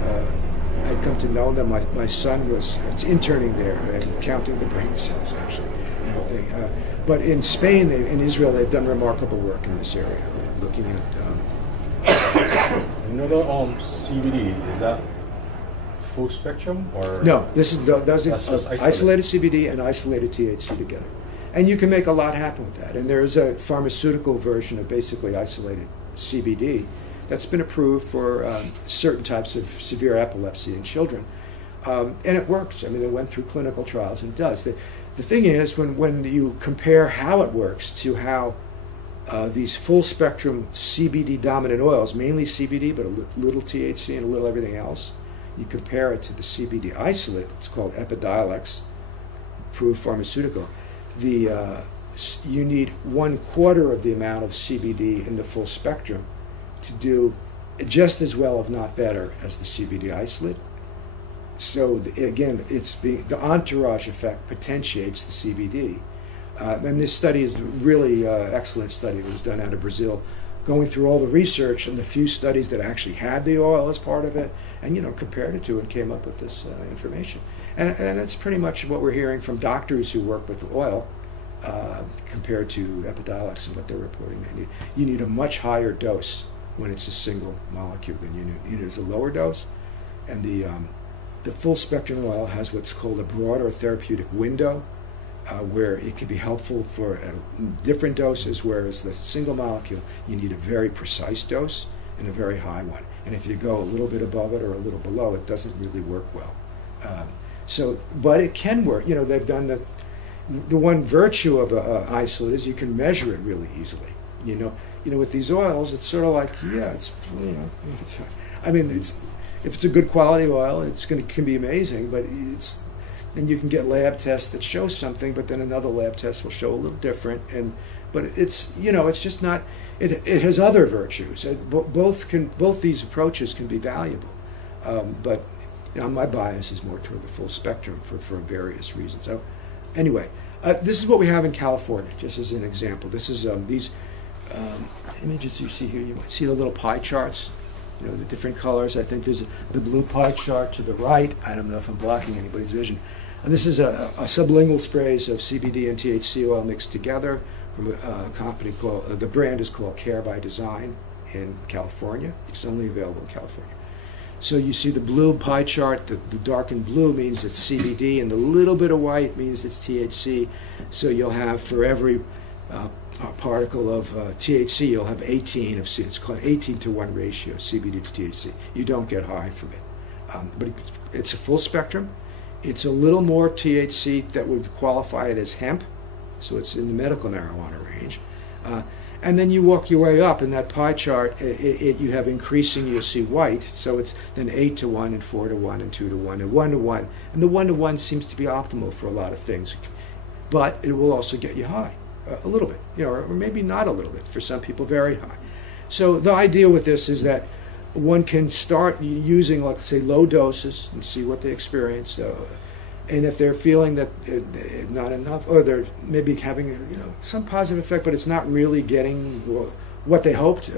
I'd come to know them. My son was interning there and counting the brain cells, actually. But in Spain, in Israel, they've done remarkable work in this area, looking at... Another CBD, is that full spectrum, or no? This is those are isolated CBD and isolated THC together, and you can make a lot happen with that. And there is a pharmaceutical version of basically isolated CBD that's been approved for certain types of severe epilepsy in children, and it works. I mean, it went through clinical trials and it does. The thing is, when you compare how it works to how these full spectrum CBD dominant oils, mainly CBD but a little THC and a little everything else, you compare it to the CBD isolate. It's called Epidiolex, approved pharmaceutical. You need 1/4 of the amount of CBD in the full spectrum to do just as well, if not better, as the CBD isolate. So again, the entourage effect potentiates the CBD. And this study is a really excellent study that was done out of Brazil, going through all the research and the few studies that actually had the oil as part of it, and compared it to and came up with this information. And that's pretty much what we're hearing from doctors who work with oil compared to Epidiolex and what they're reporting. You need a much higher dose when it's a single molecule than you need as a lower dose. And the full spectrum oil has what's called a broader therapeutic window, where it can be helpful for different doses, whereas the single molecule, you need a very precise dose and a very high one. And if you go a little bit above it or a little below, it doesn't really work well. But it can work. They've done the one virtue of isolate is you can measure it really easily. With these oils, it's sort of like, if it's a good quality oil, can be amazing, but and you can get lab tests that show something, but then another lab test will show a little different. But it's just not. It has other virtues. Both these approaches can be valuable, but my bias is more toward the full spectrum for various reasons. So anyway, this is what we have in California, just as an example. This is these images you see here. You might see the little pie charts. The different colors. I think there's the blue pie chart to the right. I don't know if I'm blocking anybody's vision. And this is a sublingual sprays of CBD and THC oil mixed together from a company called, the brand is called Care by Design in California. It's only available in California. So you see the blue pie chart, the darkened blue means it's CBD, and the little bit of white means it's THC. So you'll have for every particle of THC, you'll have 18 of C. It's called 18-to-1 ratio, CBD to THC. You don't get high from it. But it's a full spectrum. It's a little more THC that would qualify it as hemp, so it's in the medical marijuana range. And then you walk your way up in that pie chart, you have increasing, you'll see white, so it's then 8-to-1 and 4-to-1 and 2-to-1 and 1-to-1. And the 1-to-1 seems to be optimal for a lot of things, but it will also get you high. A little bit, or maybe not a little bit. For some people, very high. So the idea with this is that one can start using, let's say, low doses and see what they experience. And if they're feeling that not enough, or they're maybe having some positive effect, but it's not really getting what they hoped,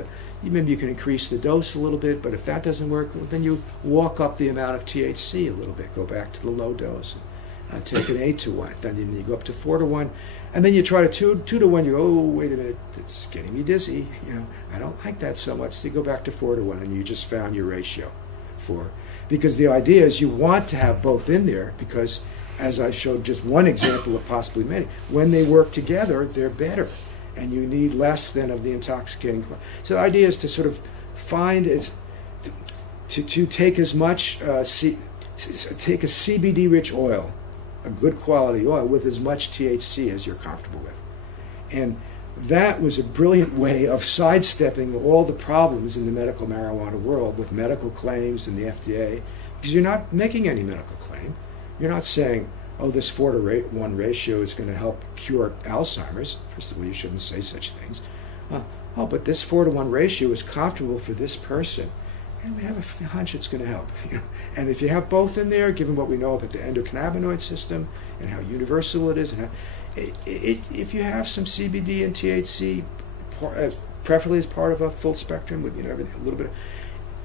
maybe you can increase the dose a little bit. But if that doesn't work, then you walk up the amount of THC a little bit. Go back to the low dose. Take an 8-to-1. Then you go up to 4-to-1. And then you try to 2 to 1, you go, oh, wait a minute, it's getting me dizzy. I don't like that so much. So you go back to 4 to 1, and you just found your ratio 4. Because the idea is you want to have both in there, because as I showed just one example of possibly many, when they work together, they're better. And you need less than of the intoxicating. So the idea is to sort of find, to take as much, take a CBD-rich oil, a good quality oil, with as much THC as you're comfortable with. And that was a brilliant way of sidestepping all the problems in the medical marijuana world with medical claims and the FDA, because you're not making any medical claim. You're not saying, oh, this 4 to 1 ratio is going to help cure Alzheimer's. First of all, you shouldn't say such things. Oh, but this 4 to 1 ratio is comfortable for this person, and we have a hunch it's going to help. And if you have both in there, given what we know about the endocannabinoid system and how universal it is, and how, if you have some CBD and THC, preferably as part of a full spectrum with everything, a little bit,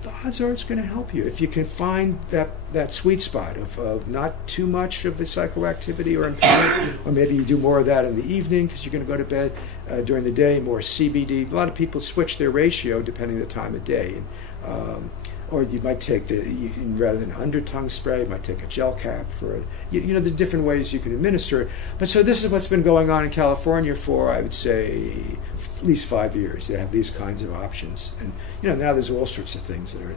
the odds are it's going to help you. If you can find that sweet spot of not too much of the psychoactivity or maybe you do more of that in the evening because you're going to go to bed during the day, more CBD. A lot of people switch their ratio depending on the time of day. Or you might take rather than under tongue spray, you might take a gel cap for the different ways you can administer it. But so this is what's been going on in California for, I would say, at least 5 years. They have these kinds of options, and now there's all sorts of things that are.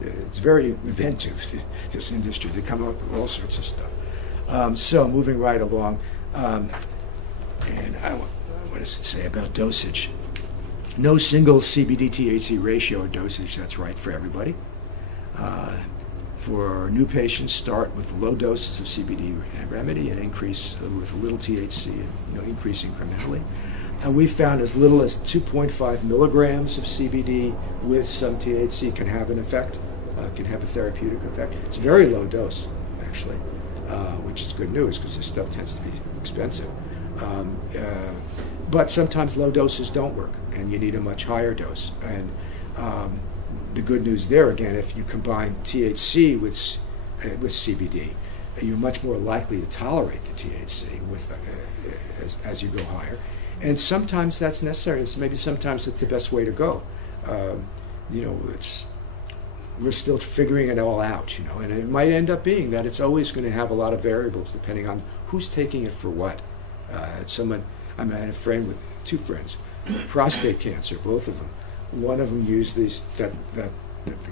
It's very inventive, this industry. They come up with all sorts of stuff. So moving right along, and what does it say about dosage? No single CBD-THC ratio or dosage that's right for everybody. For new patients, start with low doses of CBD remedy and increase with little THC, and increase incrementally. And we found as little as 2.5 milligrams of CBD with some THC can have an effect, can have a therapeutic effect. It's a very low dose, actually, which is good news because this stuff tends to be expensive. But sometimes low doses don't work, and you need a much higher dose. And the good news there, again, if you combine THC with CBD, you're much more likely to tolerate the THC as you go higher. And sometimes that's necessary. Maybe sometimes it's the best way to go. We're still figuring it all out, and it might end up being that it's always going to have a lot of variables depending on who's taking it for what. I had a friend with 2 friends, prostate cancer, both of them. One of them used the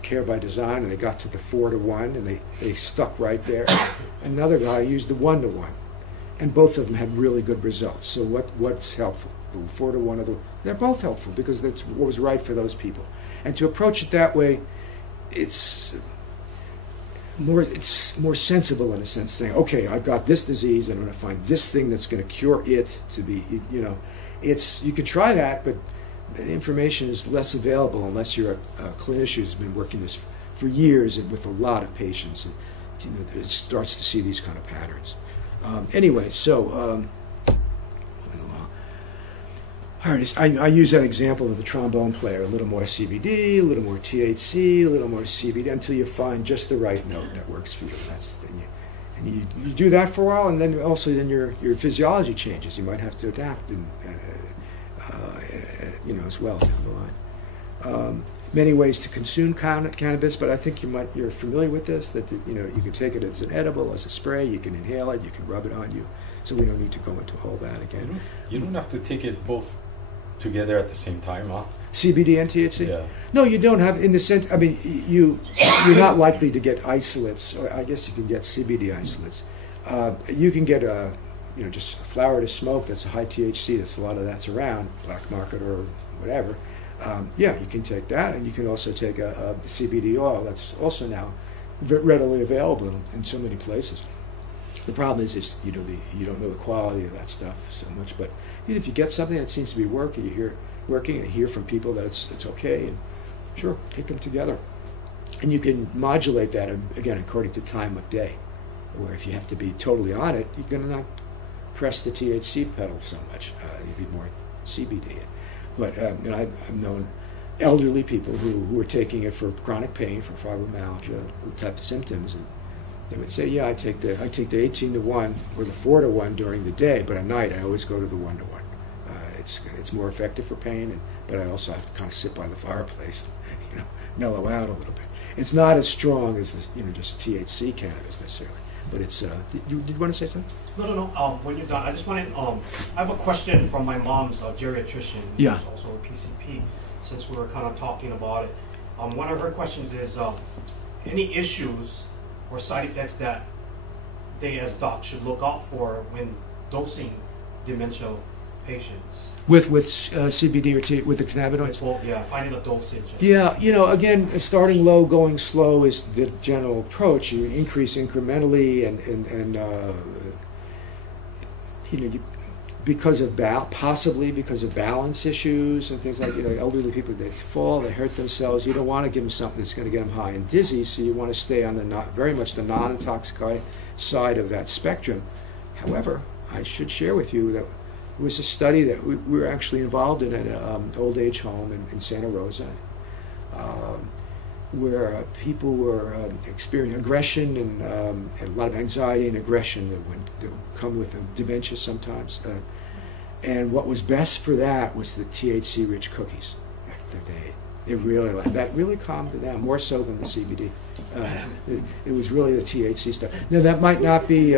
Care by Design, and they got to the 4 to 1, and they stuck right there. Another guy used the 1 to 1, and both of them had really good results. So what's helpful? The 4 to 1 they're both helpful because that's what was right for those people. And to approach it that way, it's more sensible in a sense, saying, okay, I've got this disease, and I'm going to find this thing that's going to cure it to be, you could try that, but the information is less available unless you're a clinician who's been working this for years and with a lot of patients, and it starts to see these kind of patterns. Anyway, so moving along. All right, I use that example of the trombone player: a little more CBD, a little more THC, a little more CBD, until you find just the right note that works for you. That's the thing. And you do that for a while, and then your physiology changes. You might have to adapt, and as well down the line. Many ways to consume cannabis, but I think you're familiar with this. That you can take it as an edible, as a spray. You can inhale it. You can rub it on you. So we don't need to go into all that again. You don't have to take it both together at the same time, huh? CBD and THC? Yeah. No, you don't have, in the sense, you're not likely to get isolates, or I guess you can get CBD isolates. You can get just flower to smoke that's a high THC, a lot of that's around, black market or whatever. You can take that, and you can also take a CBD oil that's also now readily available in so many places. The problem is just you don't know the quality of that stuff so much, but if you get something that seems to be working, and hear from people that it's okay, and sure, take them together. And you can modulate that, again, according to time of day, where if you have to be totally on it, you're going to not press the THC pedal so much. You'd be more CBD. But I've known elderly people who are taking it for chronic pain, for fibromyalgia, type of symptoms, and they would say, yeah, I take the 18-to-1 or the 4-to-1 during the day, but at night I always go to the 1-to-1. It's more effective for pain, but I also have to kind of sit by the fireplace, and, mellow out a little bit. It's not as strong as this, just THC cannabis necessarily. But it's. Did you want to say something? No. When you're done, I just wanted. I have a question from my mom's geriatrician. Yeah. Who's also a PCP. Since we were kind of talking about it, one of her questions is any issues or side effects that they as docs should look out for when dosing dementia patients. With CBD or with the cannabinoids? Well, yeah, finding a dosage. Yeah, again, starting low, going slow is the general approach. You increase incrementally, possibly because of balance issues and things like elderly people, they fall, they hurt themselves. You don't want to give them something that's going to get them high and dizzy, so you want to stay on very much the non-intoxicating side of that spectrum. However, I should share with you that it was a study that we were actually involved in at an old age home in Santa Rosa, where people were experiencing aggression and a lot of anxiety and aggression that would come with dementia sometimes. And what was best for that was the THC-rich cookies that they ate. They really that really calmed it down, more so than the CBD. It was really the THC stuff. Now that might not be.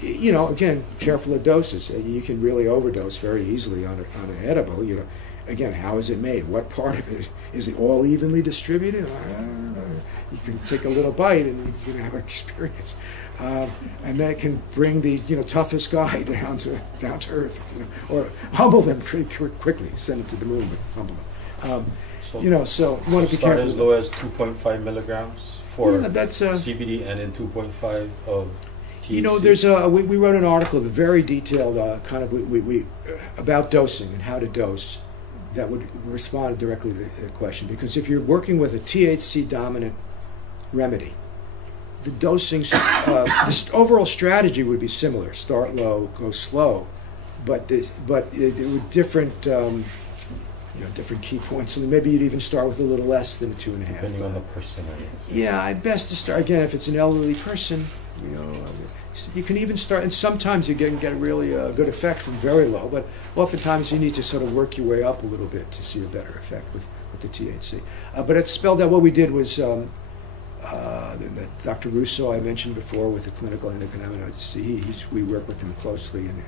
Again, careful of doses. You can really overdose very easily on an edible. Again, how is it made? What part of it? Is it all evenly distributed? You can take a little bite and you can have an experience. And that can bring the toughest guy down to earth, or humble them pretty quickly. Send them to the moon, but humble them. So you want to be careful. Start as low as 2.5 milligrams for that's CBD, and then 2.5 of THC. There's we wrote an article, very detailed, kind of we about dosing and how to dose, that would respond directly to the question. Because if you're working with a THC dominant remedy, the dosing, this overall strategy would be similar: start low, go slow, but it would different key points. So maybe you'd even start with a little less than a 2.5. Depending on the person. Yeah, best to start again if it's an elderly person. You can even start, and sometimes you can get a really good effect from very low, but oftentimes you need to sort of work your way up a little bit to see a better effect with the THC. But it's spelled out. What we did was Dr. Russo, I mentioned before, with the clinical endocannabinoids. We work with him closely, and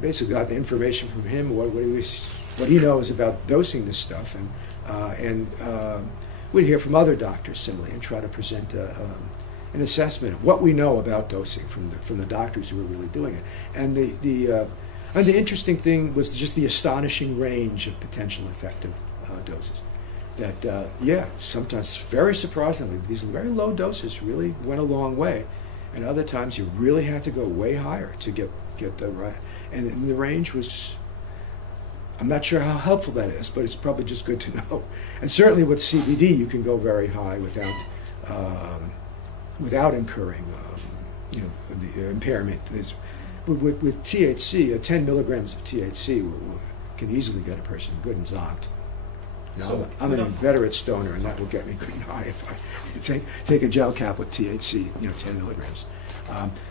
basically got the information from him, what he knows about dosing this stuff, and we'd hear from other doctors similarly and try to present an assessment of what we know about dosing from the doctors who are really doing it. And the interesting thing was just the astonishing range of potential effective doses. That sometimes very surprisingly, these very low doses really went a long way, and other times you really had to go way higher to get the right. And the range was. I'm not sure how helpful that is, but it's probably just good to know. And certainly with CBD, you can go very high without incurring, the impairment. With THC, 10 milligrams of THC can easily get a person good and zonked. I'm an inveterate stoner, and that will get me good and high if I take a gel cap with THC, 10 milligrams.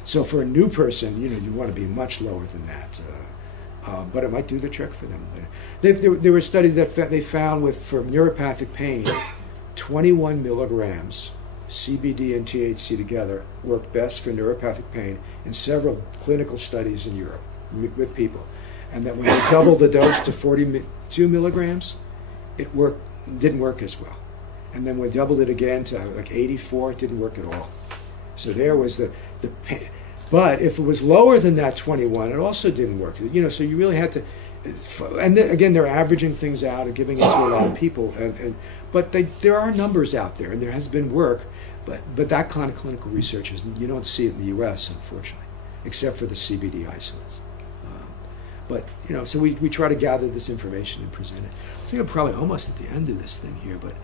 So for a new person, you want to be much lower than that. But it might do the trick for them. There were studies that they found for neuropathic pain, 21 milligrams CBD and THC together worked best for neuropathic pain in several clinical studies in Europe with people. And that when you double the dose to 42 milligrams, it didn't work as well. And then when we doubled it again to like 84, it didn't work at all. So there was the pain. But if it was lower than that 21, it also didn't work. So you really had to, and then, again, they're averaging things out and giving it to a lot of people. But there are numbers out there, and there has been work, but that kind of clinical research you don't see it in the U.S., unfortunately, except for the CBD isolates. So we try to gather this information and present it. I think I'm probably almost at the end of this thing here, but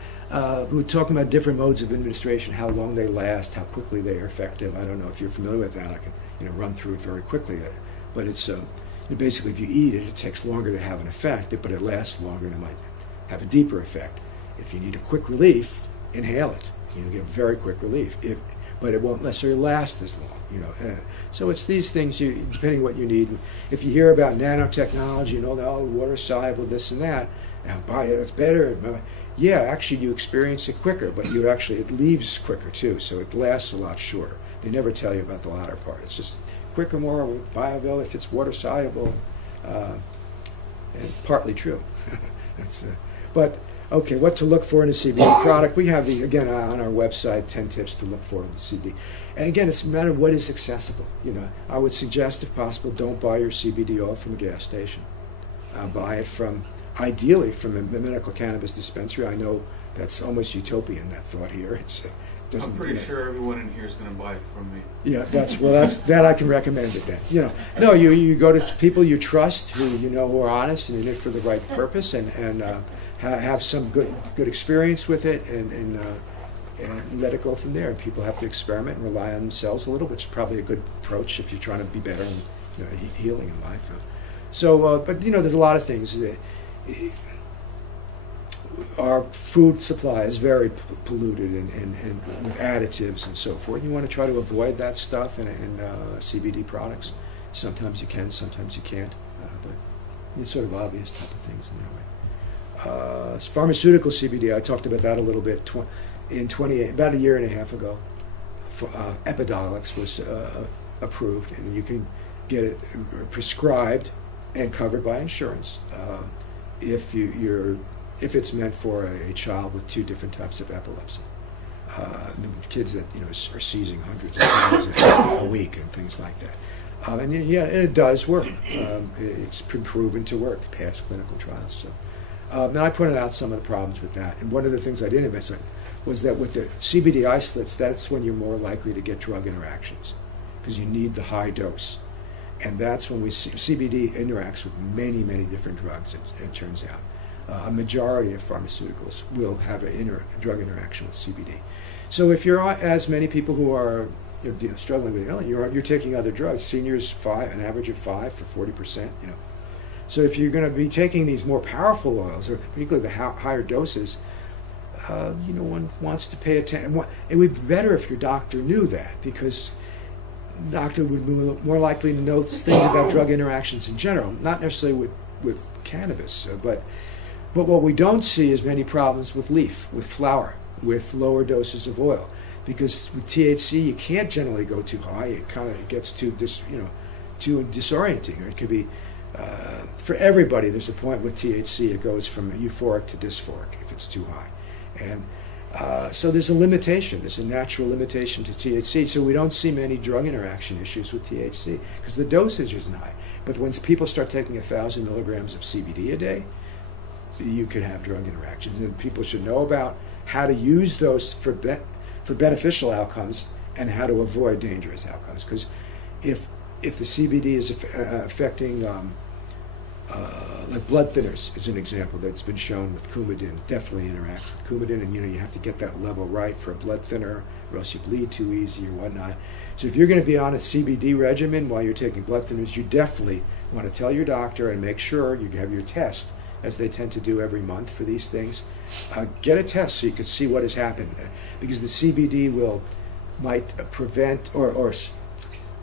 we're talking about different modes of administration, how long they last, how quickly they are effective. I don't know if you're familiar with that. I can run through it very quickly. But it's basically, if you eat it, it takes longer to have an effect, but it lasts longer and it might have a deeper effect. If you need a quick relief, inhale it. You get very quick relief. but it won't necessarily last as long. So it's these things, depending what you need. If you hear about nanotechnology and all that, water soluble, this and that, now buy it, it's better. Yeah, actually you experience it quicker, but it leaves quicker too, so it lasts a lot shorter. They never tell you about the latter part. It's just quicker, more bioavailable if it's water soluble, and partly true. But okay, what to look for in a CBD product? We have again on our website 10 tips to look for in the CBD. And again, it's a matter of what is accessible. I would suggest, if possible, don't buy your CBD oil from a gas station. Buy it ideally from a medical cannabis dispensary. I know that's almost utopian, that thought here. I'm pretty sure everyone in here is going to buy it from me. Yeah, that I can recommend it then. No, you go to people you trust, who are honest and in it for the right purpose, and have some good experience with it, and let it go from there. And people have to experiment and rely on themselves a little, which is probably a good approach if you're trying to be better and healing in life. But there's a lot of things. Our food supply is very polluted and with additives and so forth. You want to try to avoid that stuff in CBD products. Sometimes you can, sometimes you can't. But it's sort of obvious type of things in that way. Pharmaceutical CBD, I talked about that a little bit. About a year and a half ago, Epidiolex was approved, and you can get it prescribed and covered by insurance if it's meant for a child with 2 different types of epilepsy. With kids that are seizing hundreds of times a week and things like that. And it does work. It's been proven to work past clinical trials. So now I pointed out some of the problems with that. And one of the things I didn't mention was that with the CBD isolates, that's when you're more likely to get drug interactions, because you need the high dose. And that's when CBD interacts with many, many different drugs, it turns out. A majority of pharmaceuticals will have a drug interaction with CBD. So if you're, as many people who are struggling with it, you're taking other drugs. Seniors, an average of 5 for 40%. So if you're going to be taking these more powerful oils, or particularly the higher doses, one wants to pay attention. It would be better if your doctor knew that, because the doctor would be more likely to know things about drug interactions in general, not necessarily with cannabis, but what we don't see is many problems with leaf, with flower, with lower doses of oil, because with THC you can't generally go too high. It gets too disorienting, or it could be for everybody. There's a point with THC it goes from euphoric to dysphoric if it's too high, and so there's a limitation. There's a natural limitation to THC. So we don't see many drug interaction issues with THC because the dosage isn't high. But when people start taking 1,000 milligrams of CBD a day, you can have drug interactions, and people should know about how to use those for beneficial outcomes and how to avoid dangerous outcomes. Because if the CBD is affecting, like blood thinners is an example that's been shown with Coumadin, definitely interacts with Coumadin, and you have to get that level right for a blood thinner, or else you bleed too easy or whatnot. So if you're going to be on a CBD regimen while you're taking blood thinners, you definitely want to tell your doctor and make sure you have your test, as they tend to do every month for these things. Get a test so you can see what has happened, because the CBD might prevent or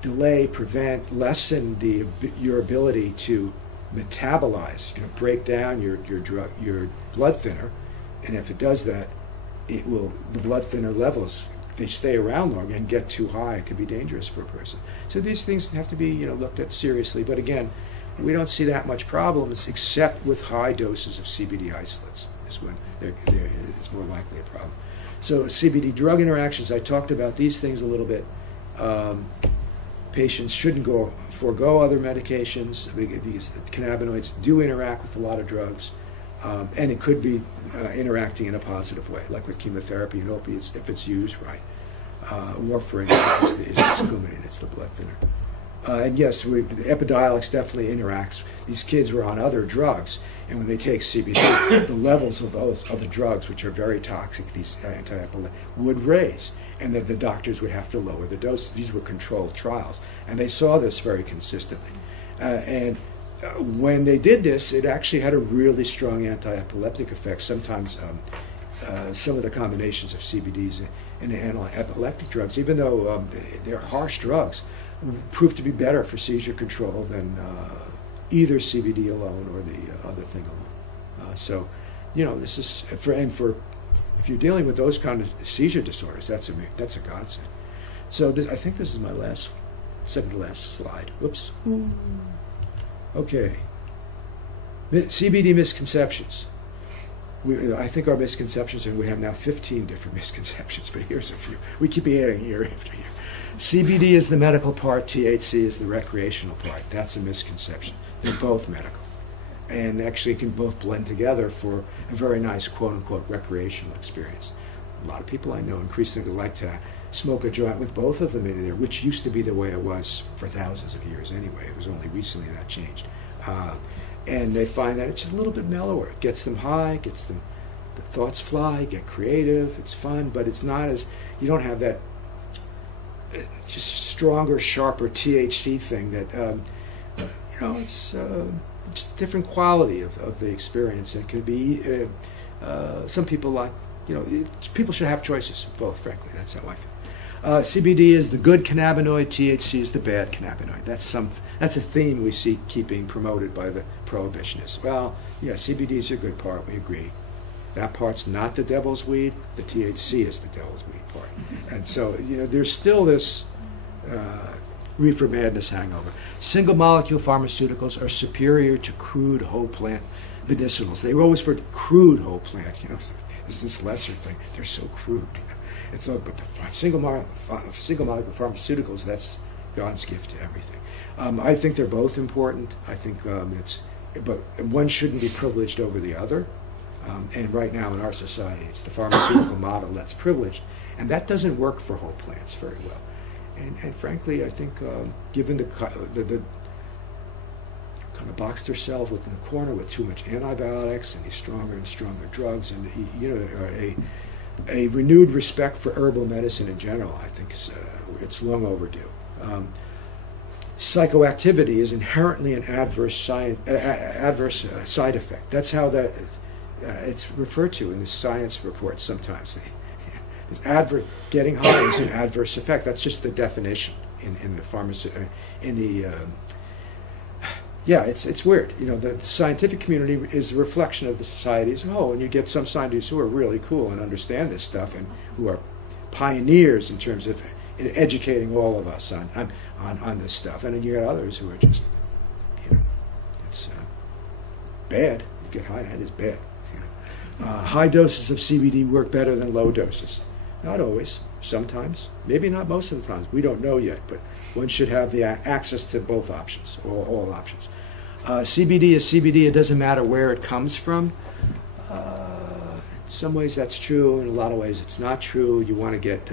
delay, lessen your ability to metabolize, break down your blood thinner, and if it does that, the blood thinner levels, they stay around long and get too high. It could be dangerous for a person. So these things have to be looked at seriously. But again, we don't see that much problems except with high doses of CBD isolates is when it's more likely a problem. So CBD drug interactions, I talked about these things a little bit. Patients shouldn't forego other medications. These cannabinoids do interact with a lot of drugs, and it could be interacting in a positive way, like with chemotherapy and opiates if it's used right. Warfarin is Coumadin, it's the blood thinner. And yes, the Epidiolex definitely interacts. These kids were on other drugs, and when they take CBD, the levels of those other drugs, which are very toxic, these anti-epileptic, would raise, and that the doctors would have to lower the doses. These were controlled trials, and they saw this very consistently. When they did this, it actually had a really strong anti-epileptic effect. Sometimes some of the combinations of CBDs and anti-epileptic drugs, even though they're harsh drugs, prove to be better for seizure control than either CBD alone or the other thing alone. So, this is for if you're dealing with those kind of seizure disorders, that's a godsend. So I think this is my second to last slide. Whoops. Okay. CBD misconceptions. I think our misconceptions, and we have now 15 different misconceptions, but here's a few. We keep adding year after year. CBD is the medical part, THC is the recreational part. That's a misconception. They're both medical. And actually can both blend together for a very nice quote-unquote recreational experience. A lot of people I know increasingly like to smoke a joint with both of them in there, which used to be the way it was for thousands of years anyway. It was only recently that changed. And they find that it's a little bit mellower. It gets them high, gets them, the thoughts fly, get creative, it's fun, but it's not as, you don't have that just stronger, sharper THC thing that, it's just a different quality of the experience. It could be, some people like, people should have choices, both, frankly. That's how I feel. CBD is the good cannabinoid, THC is the bad cannabinoid. That's a theme we see keeping promoted by the prohibitionists. Well, yeah, CBD is a good part, we agree. That part's not the devil's weed, the THC is the devil's weed part. And so, there's still this reefer madness hangover. Single molecule pharmaceuticals are superior to crude whole plant medicinals. They were always for crude whole plant, It's this lesser thing. They're so crude. And so, but the single molecule pharmaceuticals, that's God's gift to everything. I think they're both important. I think but one shouldn't be privileged over the other. And right now in our society, it's the pharmaceutical model that's privileged, and that doesn't work for whole plants very well. And frankly, I think given the kind of boxed ourselves within the corner with too much antibiotics and these stronger and stronger drugs, and a renewed respect for herbal medicine in general, I think it's long overdue. Psychoactivity is inherently an adverse side effect. That's how it's referred to in the science reports sometimes. Getting high is an adverse effect. That's just the definition in the pharmacy. It's weird. The scientific community is a reflection of the society as a whole, and you get some scientists who are really cool and understand this stuff and who are pioneers in terms of educating all of us on this stuff, and then you get others who are just, it's bad. You get high, and it's bad. High doses of CBD work better than low doses. Not always. Sometimes. Maybe not most of the times. We don't know yet, but one should have the access to both options, or all options. CBD is CBD. It doesn't matter where it comes from. In some ways that's true. In a lot of ways it's not true. You want to get,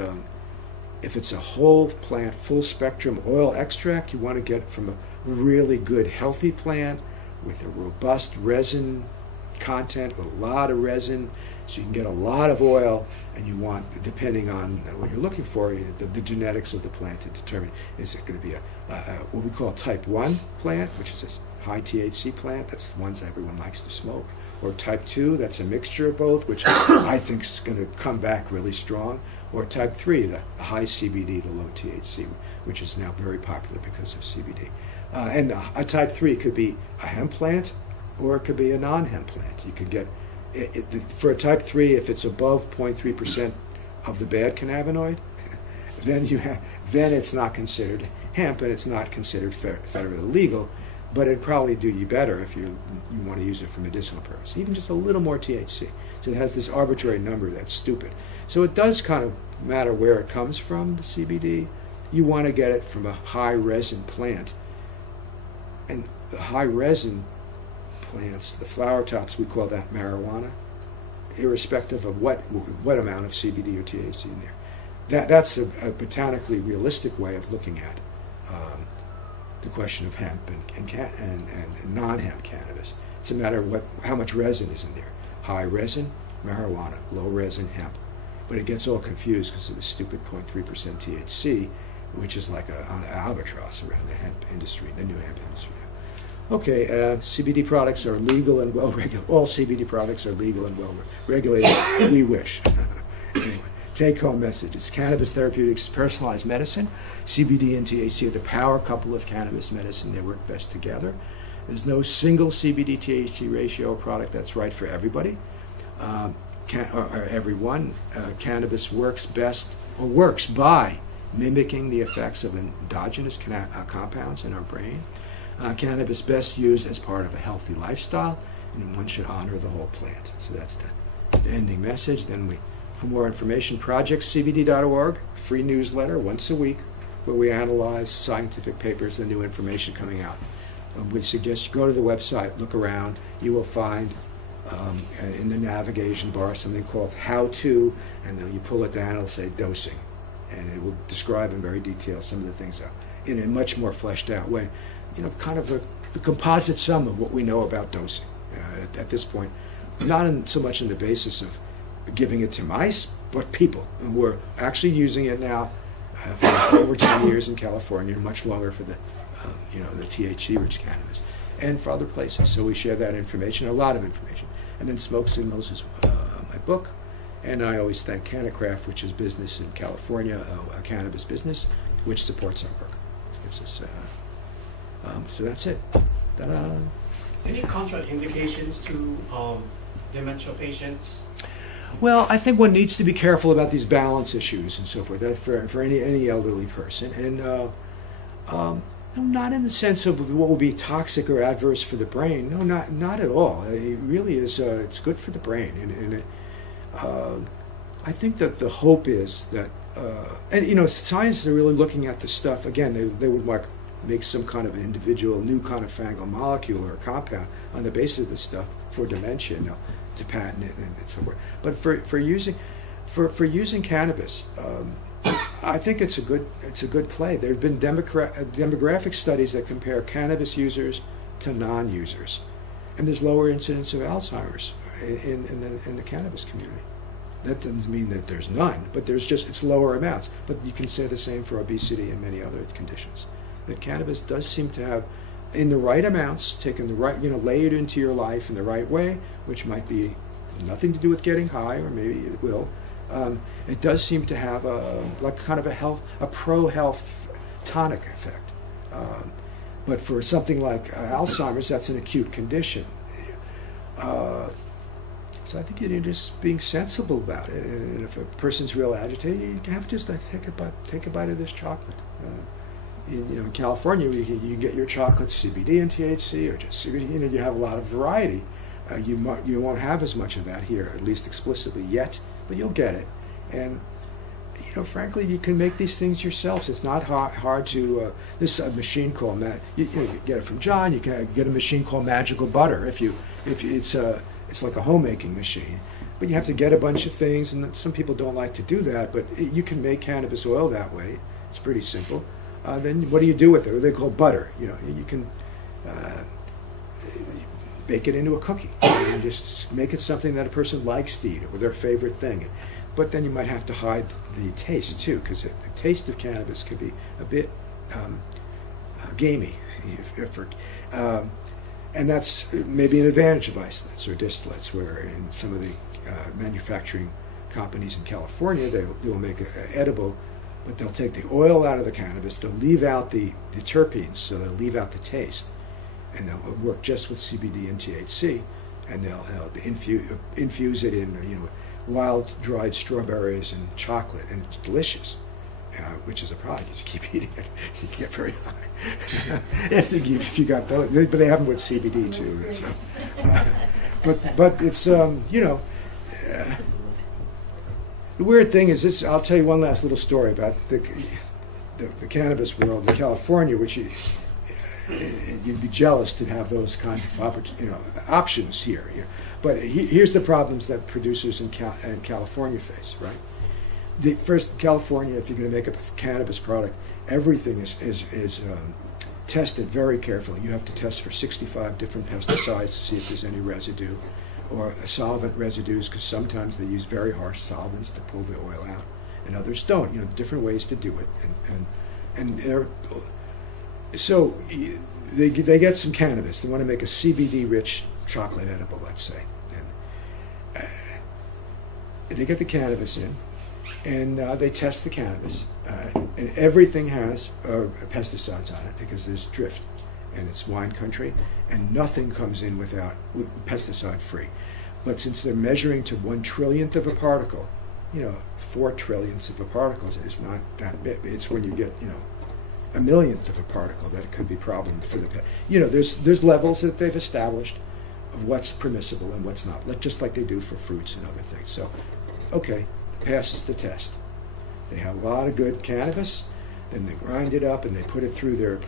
if it's a whole plant, full spectrum oil extract, you want to get from a really good healthy plant with a robust resin content, with a lot of resin, so you can get a lot of oil, and you want, depending on what you're looking for, the genetics of the plant to determine, is it going to be what we call type 1 plant, which is a high THC plant, that's the ones everyone likes to smoke, or type 2, that's a mixture of both, which I think is going to come back really strong, or type 3, the high CBD, the low THC, which is now very popular because of CBD. And a type 3 could be a hemp plant, or it could be a non-hemp plant. You could get, for a type 3, if it's above 0.3% of the bad cannabinoid, then it's not considered hemp, and it's not considered federally legal, but it'd probably do you better if you want to use it for medicinal purposes, even just a little more THC. So it has this arbitrary number that's stupid. So it does kind of matter where it comes from, the CBD. You want to get it from a high resin plant. And the high resin plants, the flower tops, we call that marijuana, irrespective of what amount of CBD or THC in there. That's a botanically realistic way of looking at the question of hemp and non-hemp cannabis. It's a matter of how much resin is in there. High resin, marijuana. Low resin, hemp. But it gets all confused because of the stupid 0.3% THC, which is like an albatross around the hemp industry, the new hemp industry. Okay, CBD products are legal and well regulated. All CBD products are legal and well regulated. We wish. Anyway, take-home messages. Cannabis therapeutics, personalized medicine. CBD and THC are the power couple of cannabis medicine. They work best together. There's no single CBD-THC ratio product that's right for everybody or everyone. Cannabis works best, or works by mimicking the effects of endogenous compounds in our brain. Cannabis best used as part of a healthy lifestyle, and one should honor the whole plant. So that's the ending message. Then for more information, projectcbd.org, free newsletter once a week, where we analyze scientific papers and new information coming out. We suggest you go to the website, look around. You will find in the navigation bar something called How To, and then you pull it down, it'll say Dosing, and it will describe in very detail some of the things in a much more fleshed out way. Kind of the composite sum of what we know about dosing at this point, not so much on the basis of giving it to mice, but people who are actually using it now for over 10 years in California, much longer for the THC-rich cannabis, and for other places. So we share that information, a lot of information. And then Smoke Signals is my book, and I always thank CannaCraft, which is business in California, a cannabis business, which supports our work. It gives us, so that's it. Ta-da. Any contraindications to dementia patients? Well, I think one needs to be careful about these balance issues and so forth for any elderly person, and not in the sense of what will be toxic or adverse for the brain. No, not at all. It really is. It's good for the brain, and I think that the hope is that, and scientists are really looking at this stuff again. They would make some kind of individual new kind of fangled molecule or compound on the basis of this stuff for dementia, to patent it and so forth. But for using cannabis, I think it's a good play. There have been demographic studies that compare cannabis users to non-users, and there's lower incidence of Alzheimer's in the cannabis community. That doesn't mean that there's none, but it's lower amounts. But you can say the same for obesity and many other conditions. That cannabis does seem to have, in the right amounts, taken the right, lay it into your life in the right way, which might be nothing to do with getting high, or maybe it will. It does seem to have a pro-health tonic effect. But for something like Alzheimer's, that's an acute condition. So I think you're just being sensible about it. And if a person's real agitated, you have to just take a bite of this chocolate. In California, you can get your chocolate CBD and THC, or just CBD. You have a lot of variety. You won't have as much of that here, at least explicitly yet, but you'll get it. And frankly, you can make these things yourselves. It's not hard to. This is a machine called you can get it from John. You can get a machine called Magical Butter. If it's like a homemaking machine, but you have to get a bunch of things, and some people don't like to do that. But you can make cannabis oil that way. It's pretty simple. Then what do you do with it? They call butter. You can bake it into a cookie and just make it something that a person likes to eat, or their favorite thing. But then you might have to hide the taste too, because the taste of cannabis can be a bit gamey, and that's maybe an advantage of isolates or distillates, where in some of the manufacturing companies in California, they will make an edible, but they'll take the oil out of the cannabis, they'll leave out the terpenes, so they'll leave out the taste, and they'll work just with CBD and THC, and they'll infuse it in wild dried strawberries and chocolate, and it's delicious. Which is a problem. You keep eating it, you get very high. if you got those, but they have them with CBD too. So. But it's the weird thing is this. I'll tell you one last little story about the cannabis world in California, which you'd be jealous to have those kinds of options here. But here's the problems that producers in California face, right? First, California, if you're going to make a cannabis product, everything is tested very carefully. You have to test for 65 different pesticides to see if there's any residue, or solvent residues, because sometimes they use very harsh solvents to pull the oil out, and others don't. Different ways to do it, so they get some cannabis. They want to make a CBD-rich chocolate edible, let's say. And they get the cannabis in, and they test the cannabis. And everything has pesticides on it because there's drift. And it's wine country, and nothing comes in without pesticide-free. But since they're measuring to 1/1,000,000th of a particle, 4 trillionths of a particle is not that big. It's when you get, 1,000,000th of a particle that it could be a problem for the pet. There's levels that they've established of what's permissible and what's not, just like they do for fruits and other things. So, okay, passes the test. They have a lot of good cannabis. Then they grind it up and they put it through their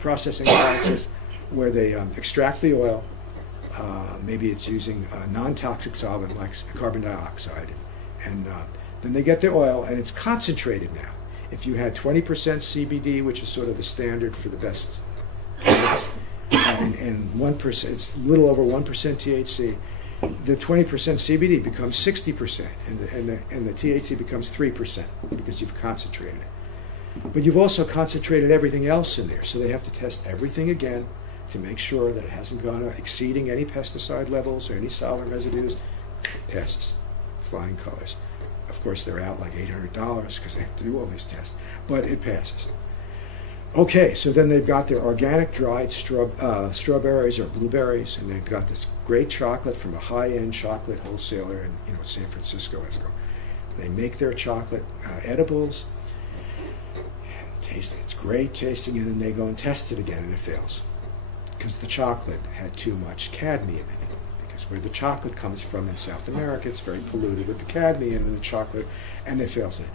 processing process where they extract the oil. Maybe it's using a non-toxic solvent like carbon dioxide. And then they get the oil, and it's concentrated now. If you had 20% CBD, which is sort of the standard for the best cannabis, and 1%, it's a little over 1% THC, the 20% CBD becomes 60%, and the THC becomes 3% because you've concentrated it. But you've also concentrated everything else in there, so they have to test everything again to make sure that it hasn't gone exceeding any pesticide levels or any solvent residues. Passes, flying colors. Of course, they're out like $800 because they have to do all these tests, but it passes. Okay, so then they've got their organic dried strawberries or blueberries, and they've got this great chocolate from a high-end chocolate wholesaler in San Francisco. They make their chocolate edibles, and taste it. It's great tasting, and then they go and test it again, and it fails because the chocolate had too much cadmium in it. Because where the chocolate comes from in South America, it's very polluted with the cadmium in the chocolate, and it fails it.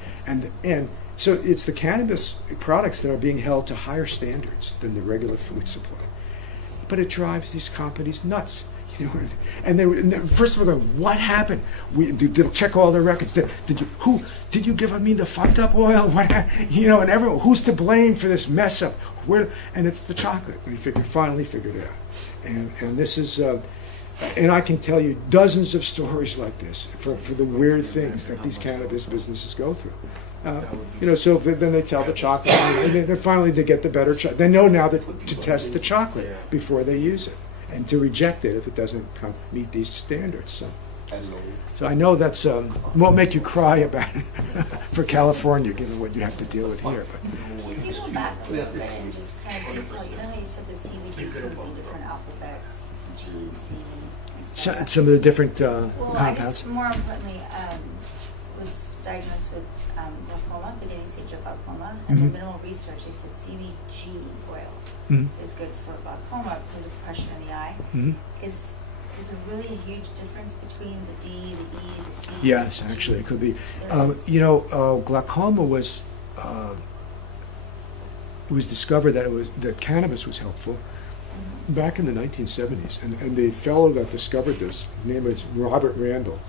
And so it's the cannabis products that are being held to higher standards than the regular food supply. But it drives these companies nuts. And they first of all going, what happened? They'll check all their records. Did you give me the fucked up oil? And everyone, who's to blame for this mess up? And it's the chocolate. We finally figured it out. And this is, and I can tell you dozens of stories like this for the weird things that these cannabis businesses go through. So then they tell the chocolate, and then finally they get the better chocolate. They know now that to test the chocolate before they use it, and to reject it if it doesn't meet these standards. So I know that's won't make you cry about it for California, given what you have to deal with here. But. Can you go back a little bit and just kind of detail? You know how you said the CBD codes in different alphabets, G, C, etc. Some of the different well, compounds. I just more importantly was diagnosed with glaucoma, beginning stage of glaucoma, and in minimal research they said CBG oil is good for glaucoma because of depression in the eye. Is there really a huge difference between the D, the E, the C? Yes, the G? actually, it could be. Glaucoma was. It was discovered that cannabis was helpful back in the 1970s, and the fellow that discovered this, his name was Robert Randall.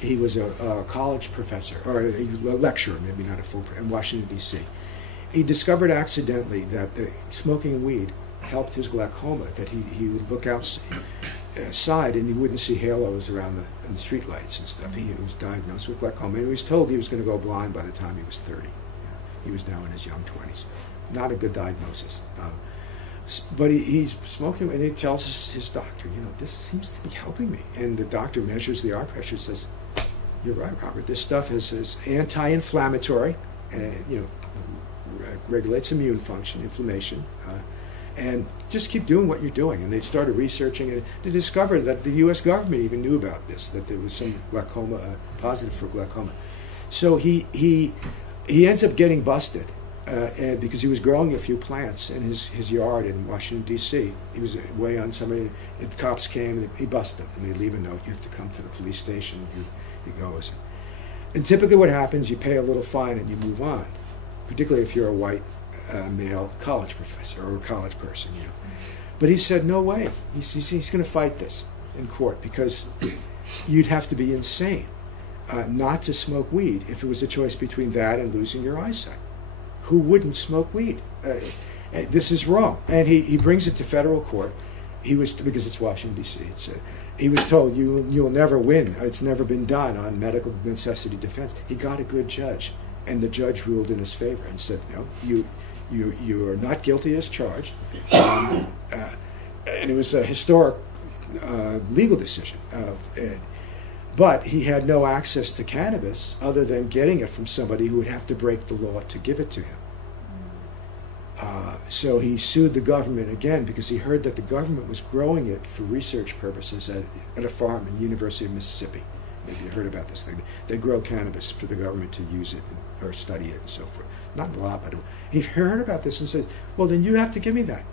He was a college professor, or a lecturer, maybe not a full, in Washington, D.C. He discovered accidentally that smoking weed helped his glaucoma, that he would look outside and he wouldn't see halos around the street lights and stuff. He was diagnosed with glaucoma, and he was told he was going to go blind by the time he was 30. He was now in his young 20s. Not a good diagnosis. But he's smoking, and he tells his doctor, this seems to be helping me. And the doctor measures the eye pressure, says, you're right, Robert, this stuff is anti-inflammatory, and regulates immune function, inflammation, and just keep doing what you're doing. And they started researching it. They discovered that the U.S. government even knew about this, that there was some glaucoma, positive for glaucoma. So he ends up getting busted. And because he was growing a few plants in his yard in Washington, D.C. He was away on somebody, and the cops came, and he busted him. And they leave a note, you have to come to the police station. He goes. And typically what happens, you pay a little fine and you move on, particularly if you're a white male college professor or a college person. But he said, no way. He's going to fight this in court because you'd have to be insane not to smoke weed if it was a choice between that and losing your eyesight. Who wouldn't smoke weed? This is wrong. And he brings it to federal court. Because it's Washington, D.C. He was told, you'll never win. It's never been done on medical necessity defense. He got a good judge, and the judge ruled in his favor and said, no, you are not guilty as charged. And it was a historic legal decision. But he had no access to cannabis other than getting it from somebody who would have to break the law to give it to him. So he sued the government again because he heard that the government was growing it for research purposes at a farm in the University of Mississippi. Maybe you heard about this thing. They grow cannabis for the government to use it or study it and so forth. Not a lot, but he heard about this and said, well, then you have to give me that.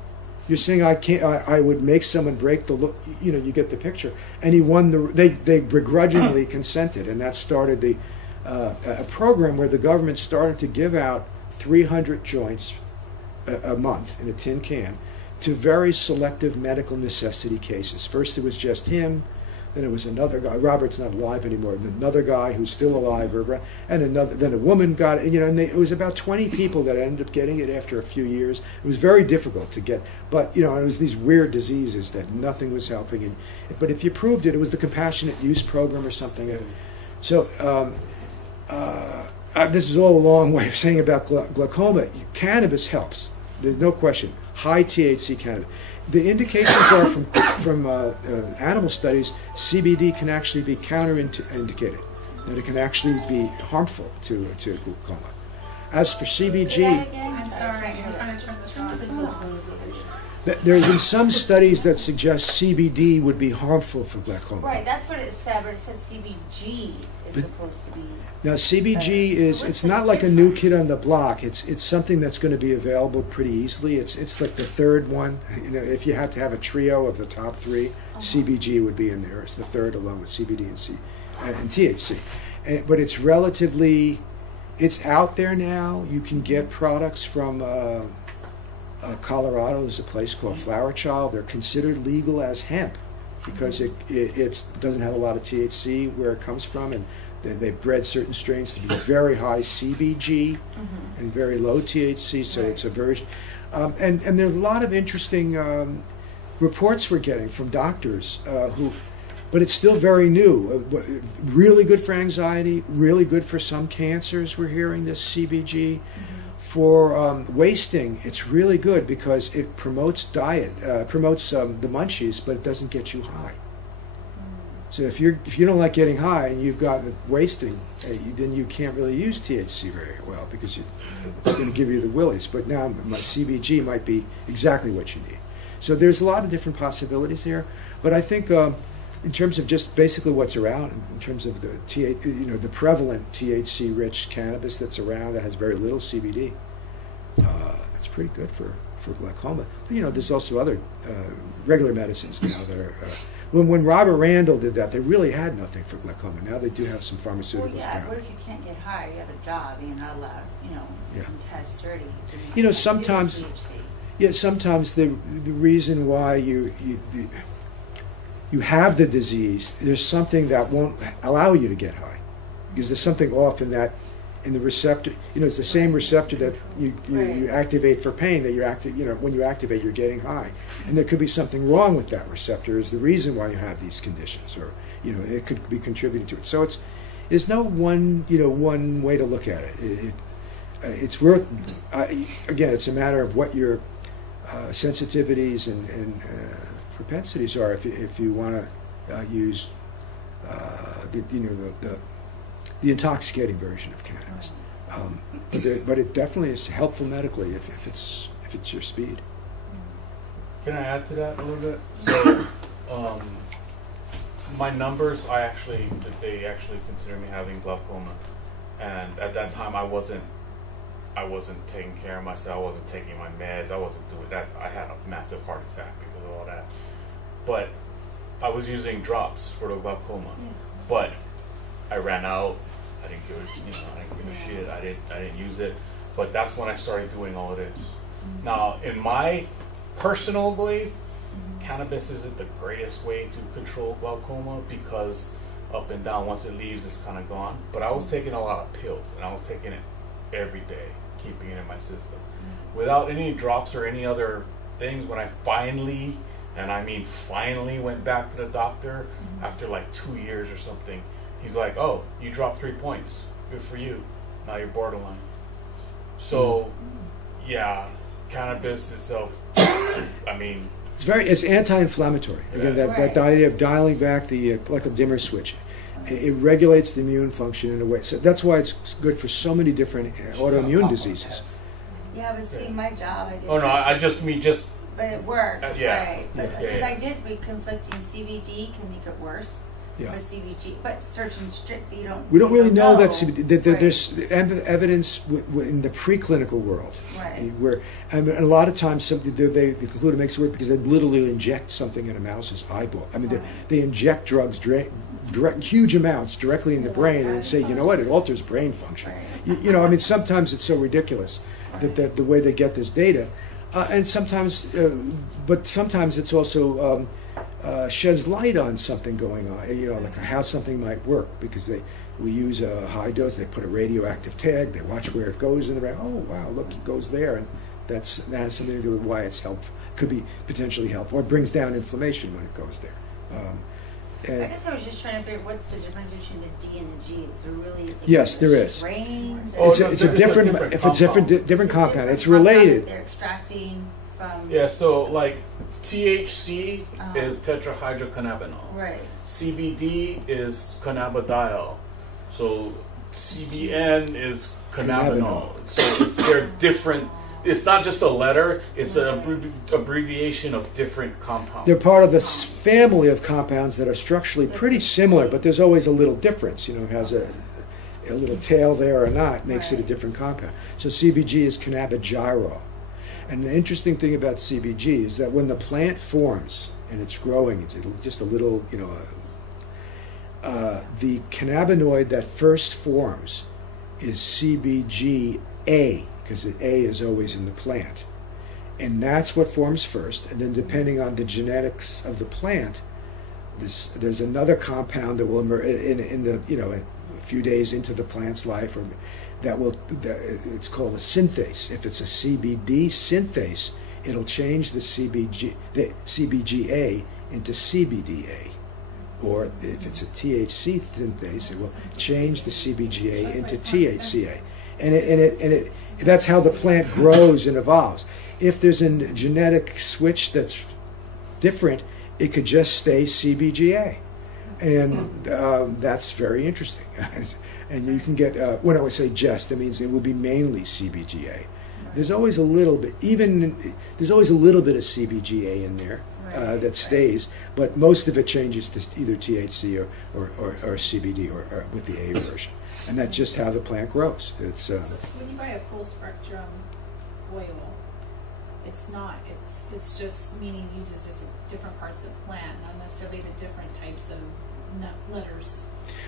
You're saying I can't. I would make someone break the law. You know, you get the picture. And he won They begrudgingly consented, and that started a program where the government started to give out 300 joints a month in a tin can to very selective medical necessity cases. First, it was just him. Then it was another guy. Robert's not alive anymore. Another guy who's still alive, and another. Then a woman got it. You know, and it was about 20 people that ended up getting it after a few years. It was very difficult to get, but you know, it was these weird diseases that nothing was helping. But if you proved it, it was the compassionate use program or something. So this is all a long way of saying about glaucoma. Cannabis helps. There's no question. High THC cannabis. The indications are from animal studies. CBD can actually be counterindicated, that it can actually be harmful to glaucoma. As for CBG, I'm sorry, I'm trying to turn this on. there have been some studies that suggest CBD would be harmful for glaucoma. Right, that's what it said, but it said CBG is supposed to be. Now CBG it's not like a new kid on the block. It's something that's going to be available pretty easily. It's like the third one. You know, if you had to have a trio of the top three, CBG would be in there. It's the third along with CBD and THC. But it's relatively, it's out there now. You can get products from Colorado. There's a place called Flower Child. They're considered legal as hemp because it doesn't have a lot of THC where it comes from, and they've bred certain strains to be very high CBG and very low THC. So it's a version, and there's a lot of interesting reports we're getting from doctors but it's still very new. Really good for anxiety, really good for some cancers. We're hearing this CBG. For wasting, it's really good because it promotes diet, promotes the munchies, but it doesn't get you high. So if you don't like getting high and you've got wasting, then you can't really use THC very well because it's going to give you the willies. But now my CBG might be exactly what you need. So there's a lot of different possibilities here. But I think in terms of just basically what's around, in terms of the prevalent THC-rich cannabis that's around that has very little CBD, it's pretty good for glaucoma. But, you know, there's also other regular medicines now that are. When Robert Randall did that, they really had nothing for glaucoma. Now they do have some pharmaceuticals. Well, yeah. What if you can't get high? You have a job, you're not allowed. You know, you can test dirty. You know, sometimes. Yeah, sometimes the reason why you have the disease, there's something that won't allow you to get high, because there's something off in the receptor. You know, it's the same receptor that you activate for pain that when you activate, you're getting high, and there could be something wrong with that receptor. Is the reason why you have these conditions, or you know, it could be contributing to it. So there's no one way to look at it. It's worth again, it's a matter of what your sensitivities and propensities are. If you want to use the intoxicating version of cannabis, but it definitely is helpful medically if it's your speed. Can I add to that a little bit? So, my numbers, they actually consider me having glaucoma, and at that time I wasn't taking care of myself. I wasn't taking my meds. I wasn't doing that. I had a massive heart attack because of all that. But I was using drops for the glaucoma. Yeah. But I ran out. I didn't give a shit. I didn't use it. But that's when I started doing all of this. Mm-hmm. Now, in my personal belief, cannabis isn't the greatest way to control glaucoma because up and down, once it leaves, it's kind of gone. But I was taking a lot of pills, and I was taking it every day, keeping it in my system. Without any drops or any other things, when I finally went back to the doctor after like 2 years or something, he's like, oh, you dropped 3 points. Good for you. Now you're borderline. So yeah, cannabis itself. I mean, it's anti-inflammatory. Again, that idea of dialing back the like a dimmer switch. It regulates the immune function in a way. So that's why it's good for so many different autoimmune diseases. Yeah, but see, my job, I did. Oh no, I just mean just. But it works, yeah. right? Because I did read conflicting. CBD can make it worse. Yeah. But CBG, but searching strictly, we don't really know that CBD. There's evidence in the preclinical world, right? Where and a lot of times they conclude it makes it work because they literally inject something in a mouse's eyeball. I mean, they inject drugs, huge amounts directly in the brain, and say, you know what, it alters brain function. Right. You know, I mean, sometimes it's so ridiculous that the way they get this data, and sometimes, but sometimes it's also. Sheds light on something going on, you know, like how something might work, because we use a high dose, they put a radioactive tag, they watch where it goes in the brain. Oh wow, look, it goes there, and that has something to do with why it's helpful, could be potentially helpful, or brings down inflammation when it goes there. I guess I was just trying to figure what's the difference between the D and the G. Is there really? Like, yes, there is. Strains? It's a different compound. It's related. They're extracting from. Yeah, so like. THC is tetrahydrocannabinol. Right. CBD is cannabidiol. So CBN is cannabinol. So they're different. It's not just a letter. It's an abbreviation of different compounds. They're part of this family of compounds that are structurally pretty similar, but there's always a little difference. You know, it has a little tail there or not makes it a different compound. So CBG is cannabigerol. And the interesting thing about CBG is that when the plant forms and it's growing, it's just a little, you know, the cannabinoid that first forms is CBGA, because the A is always in the plant. And that's what forms first. And then depending on the genetics of the plant, there's another compound that will emerge in the, you know, a few days into the plant's life, or it's called a synthase. If it's a CBD synthase, it'll change the CBGA into CBDA. Or if it's a THC synthase, it will change the CBGA into THCA. And that's how the plant grows and evolves. If there's a genetic switch that's different, it could just stay CBGA. And that's very interesting. And you can get, when I would say just, that means it will be mainly CBGA. There's always a little bit, there's always a little bit of CBGA in there that stays, but most of it changes to either THC or CBD or with the A version. And that's just how the plant grows. It's so when you buy a full spectrum oil, it's not, it's just meaning it uses just different parts of the plant, not necessarily the different types of letters.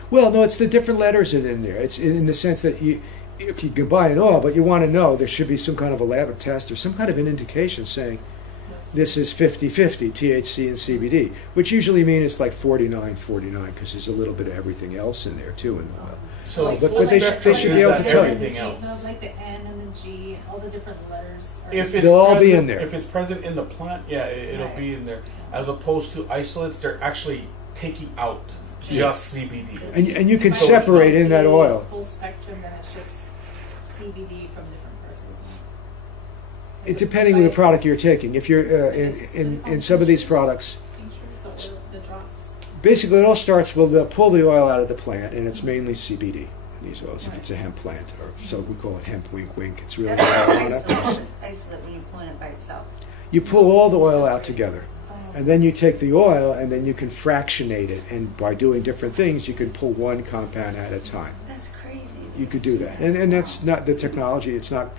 Well, no, it's the different letters in there. It's in the sense that you can buy an oil, but you want to know there should be some kind of a lab test or some kind of an indication saying this is 50-50 THC and CBD, which usually means it's like 49-49 because there's a little bit of everything else in there too in the oil. So, but they should be able to tell you. No, like the N and the G, all the different letters. They'll all be in there. If it's present in the plant, yeah, it'll be in there. As opposed to isolates, they're actually taking out just CBD. And you can separate in that oil. Full spectrum, then it's just CBD from different parts of the plant. It depending on the product you're taking. If you're in some of these products, the drops. Basically it all starts with they'll pull the oil out of the plant, and it's mainly CBD in these oils. If it's a hemp plant, or so we call it hemp. Wink, wink. It's really isolate when you're pulling it by itself. You pull all the oil out together. And then you take the oil, and then you can fractionate it. And by doing different things, you can pull one compound at a time. That's crazy. You could do that, and that's not the technology. It's not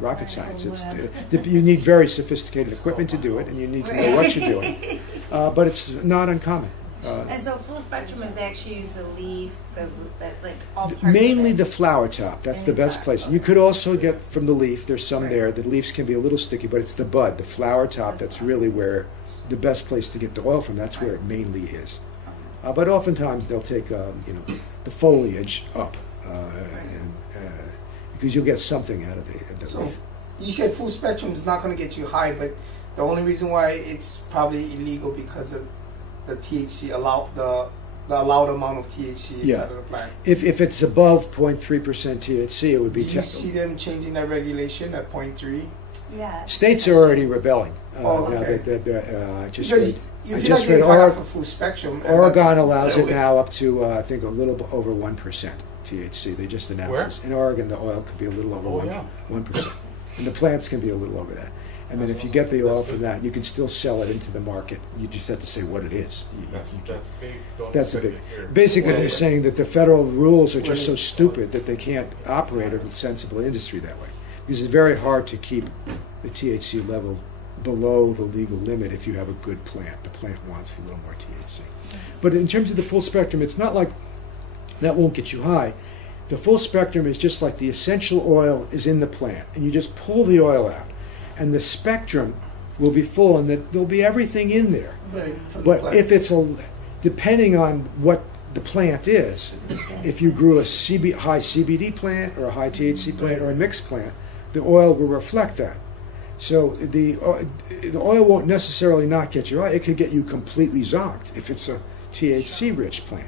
rocket science. It's you need very sophisticated equipment to do it, and you need to know what you're doing. But it's not uncommon. And so full spectrum is they actually use the leaf, like all parts mainly of it. The flower top. That's the best place. You could also get from the leaf. There's some there. The leaves can be a little sticky, but it's the bud, the flower top. That's really where the best place to get the oil from. That's where it mainly is. But oftentimes they'll take the foliage up, because you'll get something out of the so you said full spectrum is not going to get you high, but the only reason why it's probably illegal because of the THC the allowed amount of THC inside Yeah. of the plant. If it's above 0.3% THC, it would be. Do you see them changing that regulation at 0.3? Yeah. States are already rebelling. Oh, now okay. I just Because read. if I you're just not getting read high off of full spectrum, and Oregon that's- allows that it way- now up to I think a little over 1% THC. They just announced Where? this. In Oregon, the oil could be a little over Oh, yeah. 1%, and the plants can be a little over that. And then if you get the oil from that, you can still sell it into the market. You just have to say what it is. That's big. Don't That's a expect big. it here. Basically, Well, they're saying that the federal rules are just so stupid that they can't operate a sensible industry that way. Because it's very hard to keep the THC level below the legal limit if you have a good plant. The plant wants a little more THC. But in terms of the full spectrum, it's not like that won't get you high. The full spectrum is just like the essential oil is in the plant, and you just pull the oil out, and the spectrum will be full, and there'll be everything in there. Right, from the But plant. if it's depending on what the plant is, if you grew a high CBD plant or a high THC plant or a mixed plant, the oil will reflect that. So the oil won't necessarily not get you high. It could get you completely zonked if it's a THC-rich plant.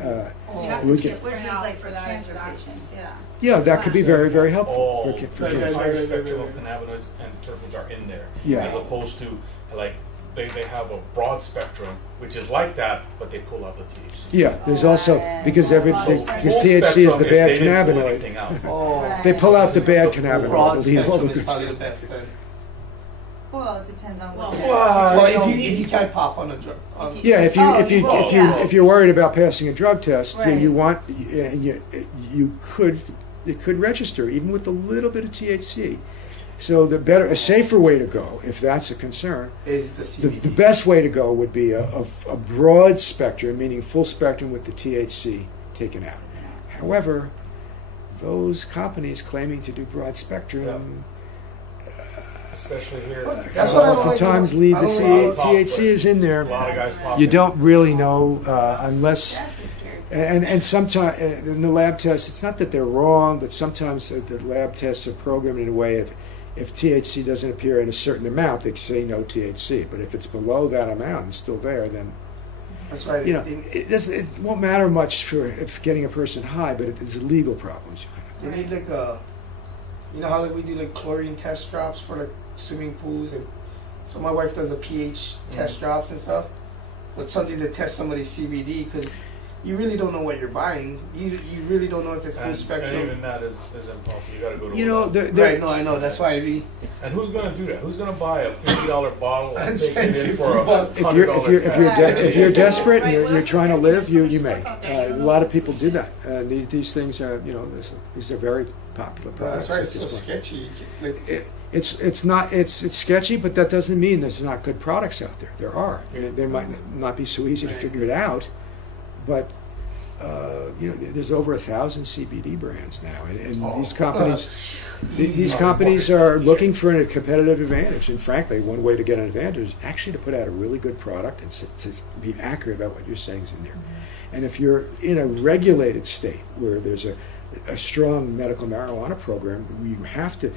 So you have we to get- skip Which is out like for for that cancer exact. patients, yeah. Yeah, that could be very, very helpful All for the cancer. entire spectrum of cannabinoids and terpenes are in there. Yeah. As opposed to like they have a broad spectrum, which is like that, but they pull out the THC. Yeah, there's also because So because full THC is the spectrum bad they didn't pull cannabinoid. anything out. Oh, They pull out the bad cannabinoid. broad They'll leave all spectrum the is good probably the stuff. best then. Well, it depends on what. Well, they're- if you can't pop on a drug. Yeah, if you're worried about passing a drug test, Right. you could it could register even with a little bit of THC. So a safer way to go, if that's a concern, Is the CBD. the best way to go would be a broad spectrum, meaning full spectrum with the THC taken out. However, those companies claiming to do broad spectrum. Especially here. That's what I don't like Oftentimes about- leave I the don't like- THC is in there. A lot of guys pop You it. don't really know unless. That's the scary thing. And sometimes in the lab tests, it's not that they're wrong, but sometimes the lab tests are programmed in a way if THC doesn't appear in a certain amount, they say no THC. But if it's below that amount and still there, then That's right. it won't matter much for getting a person high, but it's legal problems. They need like you know how like we do like chlorine test drops for like swimming pools, and so my wife does the pH test drops and stuff. But something to test somebody's CBD because you really don't know what you're buying. You really don't know if it's full And spectrum. even that is impossible. You got to go to. You know, a lab. they're- Right? No, I know. That's why we. And who's going to do that? Who's going to buy a $50 bottle and And take spend it in 50 for a bucks. if $100 you're test? desperate and Right, you're well, trying to that's live, the you thing. may. There's so much stuff out there, you A don't lot know. of people do that. These things are these are very popular products. That's right. at It's so this point. sketchy. Like, It's sketchy, but that doesn't mean there's not good products out there. There are. They might not be so easy to figure it out, but there's over 1,000 CBD brands now, and these companies are looking for a competitive advantage. And frankly, one way to get an advantage is actually to put out a really good product and to be accurate about what you're saying is in there. And if you're in a regulated state where there's a strong medical marijuana program, you have to,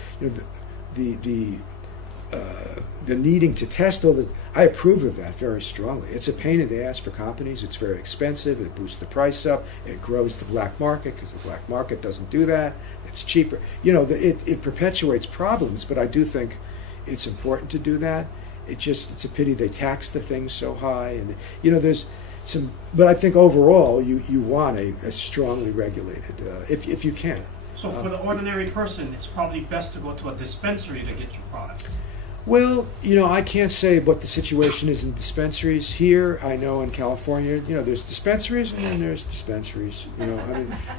the needing to test all the. I approve of that very strongly. It's a pain in the ass for companies. It's very expensive. It boosts the price up. It grows the black market because the black market doesn't do that. It's cheaper. It perpetuates problems. But I do think it's important to do that. It's a pity they tax the things so high, and there's some. But I think overall, you want a strongly regulated if you can. So for the ordinary person, it's probably best to go to a dispensary to get your products. Well, I can't say what the situation is in dispensaries here. I know in California, there's dispensaries and then there's dispensaries.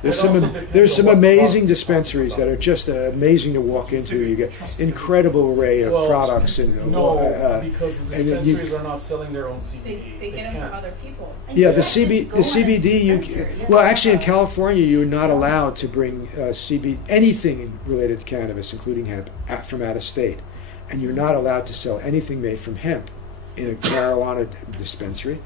There's some amazing dispensaries that are just amazing to walk into. You get incredible array of products and because the and dispensaries are not selling their own CBD. They get them can't. from other people. Yeah, the CBD. Well, actually, in California, you're not allowed to bring anything related to cannabis, including hemp, from out of state, and you're not allowed to sell anything made from hemp in a marijuana dispensary,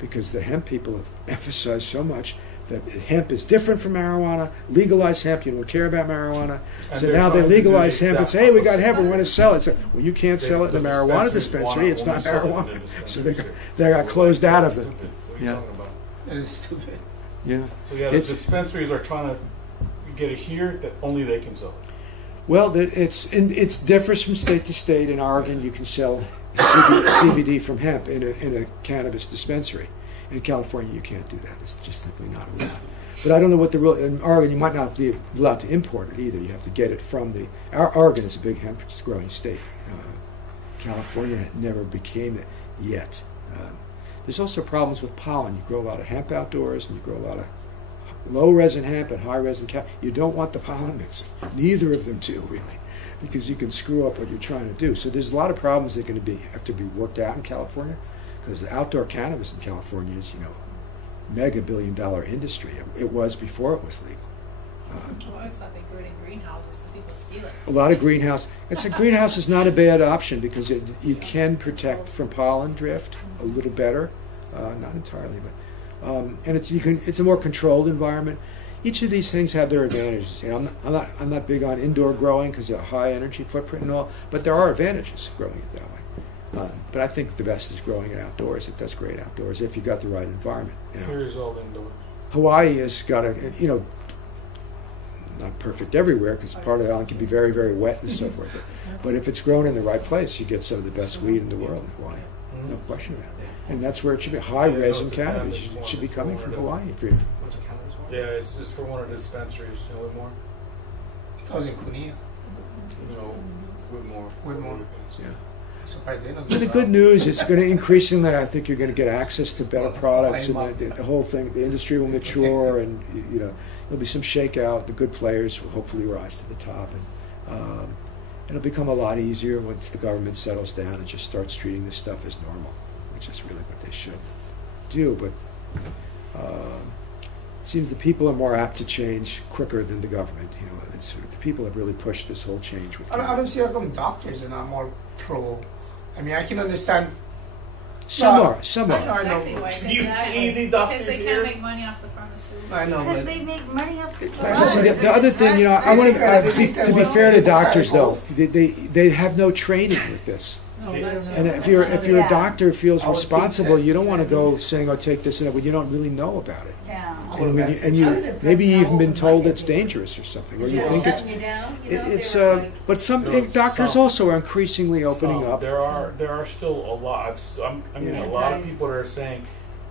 because the hemp people have emphasized so much that hemp is different from marijuana. Legalize hemp. You don't care about marijuana. And So they're now they trying to do the legalize hemp and exact say, hey, we got opposite. hemp, we want to sell it. So, well, you can't sell it in a The marijuana dispensaries dispensary. It's not wanna sell it in marijuana. the So dispensary. they got closed out of it. Stupid. What are you Yeah. talking about? That is stupid. Yeah. So yeah, the dispensaries are trying to get it here that only they can sell it. Well, it's differs from state to state. In Oregon, you can sell CBD from hemp in a cannabis dispensary. In California, you can't do that. It's just simply not allowed. But I don't know what the rule. In Oregon, you might not be allowed to import it either. You have to get it from the. Oregon is a big hemp growing state. California never became it yet. There's also problems with pollen. You grow a lot of hemp outdoors, and you grow a lot of low resin hemp and high resin cap. You don't want the pollen mixing. Neither of them do, really, because you can screw up what you're trying to do. So there's a lot of problems that are going to have to be worked out in California, because the outdoor cannabis in California is, mega billion-dollar industry. It was before it was legal. I always thought they grew it in greenhouses so people steal it. A lot of greenhouse. Greenhouse is not a bad option because you can protect from pollen drift a little better, not entirely, but and it's a more controlled environment. Each of these things have their advantages. I'm not big on indoor growing because of a high energy footprint and all, but there are advantages of growing it that way. But I think the best is growing it outdoors. It does great outdoors if you got the right environment. Here's all indoors. Hawaii has got not perfect everywhere because part of the island can be very, very wet and so forth. But if it's grown in the right place, you get some of the best weed in the world in Hawaii. No question about it. And that's where it should be. High resin cannabis should be coming from Hawaii. Yeah, it's just for one of the dispensaries. Whitmore? I was in Cunha. No, Whitmore. Yeah. But the good news is going to increasingly, I think you're going to get access to better products, and the whole thing, the industry will mature, and there'll be some shakeout. The good players will hopefully rise to the top, and it'll become a lot easier once the government settles down and just starts treating this stuff as normal, which is really what they should do. But it seems the people are more apt to change quicker than the government. The people have really pushed this whole change with. I don't see how come doctors are not more pro. I mean, I can understand. Some are. I know. You see the doctors because they can't make money off the pharmaceutical. I know, Because they make money off the Listen, the other thing, I want to be fair to doctors, though. They have no training with this. And if you're a doctor who feels responsible, you don't want to go saying, "Oh, take this," when you don't really know about it. Yeah. And you maybe even been told it's dangerous or something, or you think it's. But some doctors also are increasingly opening up. There are still a lot. A lot of people that are saying,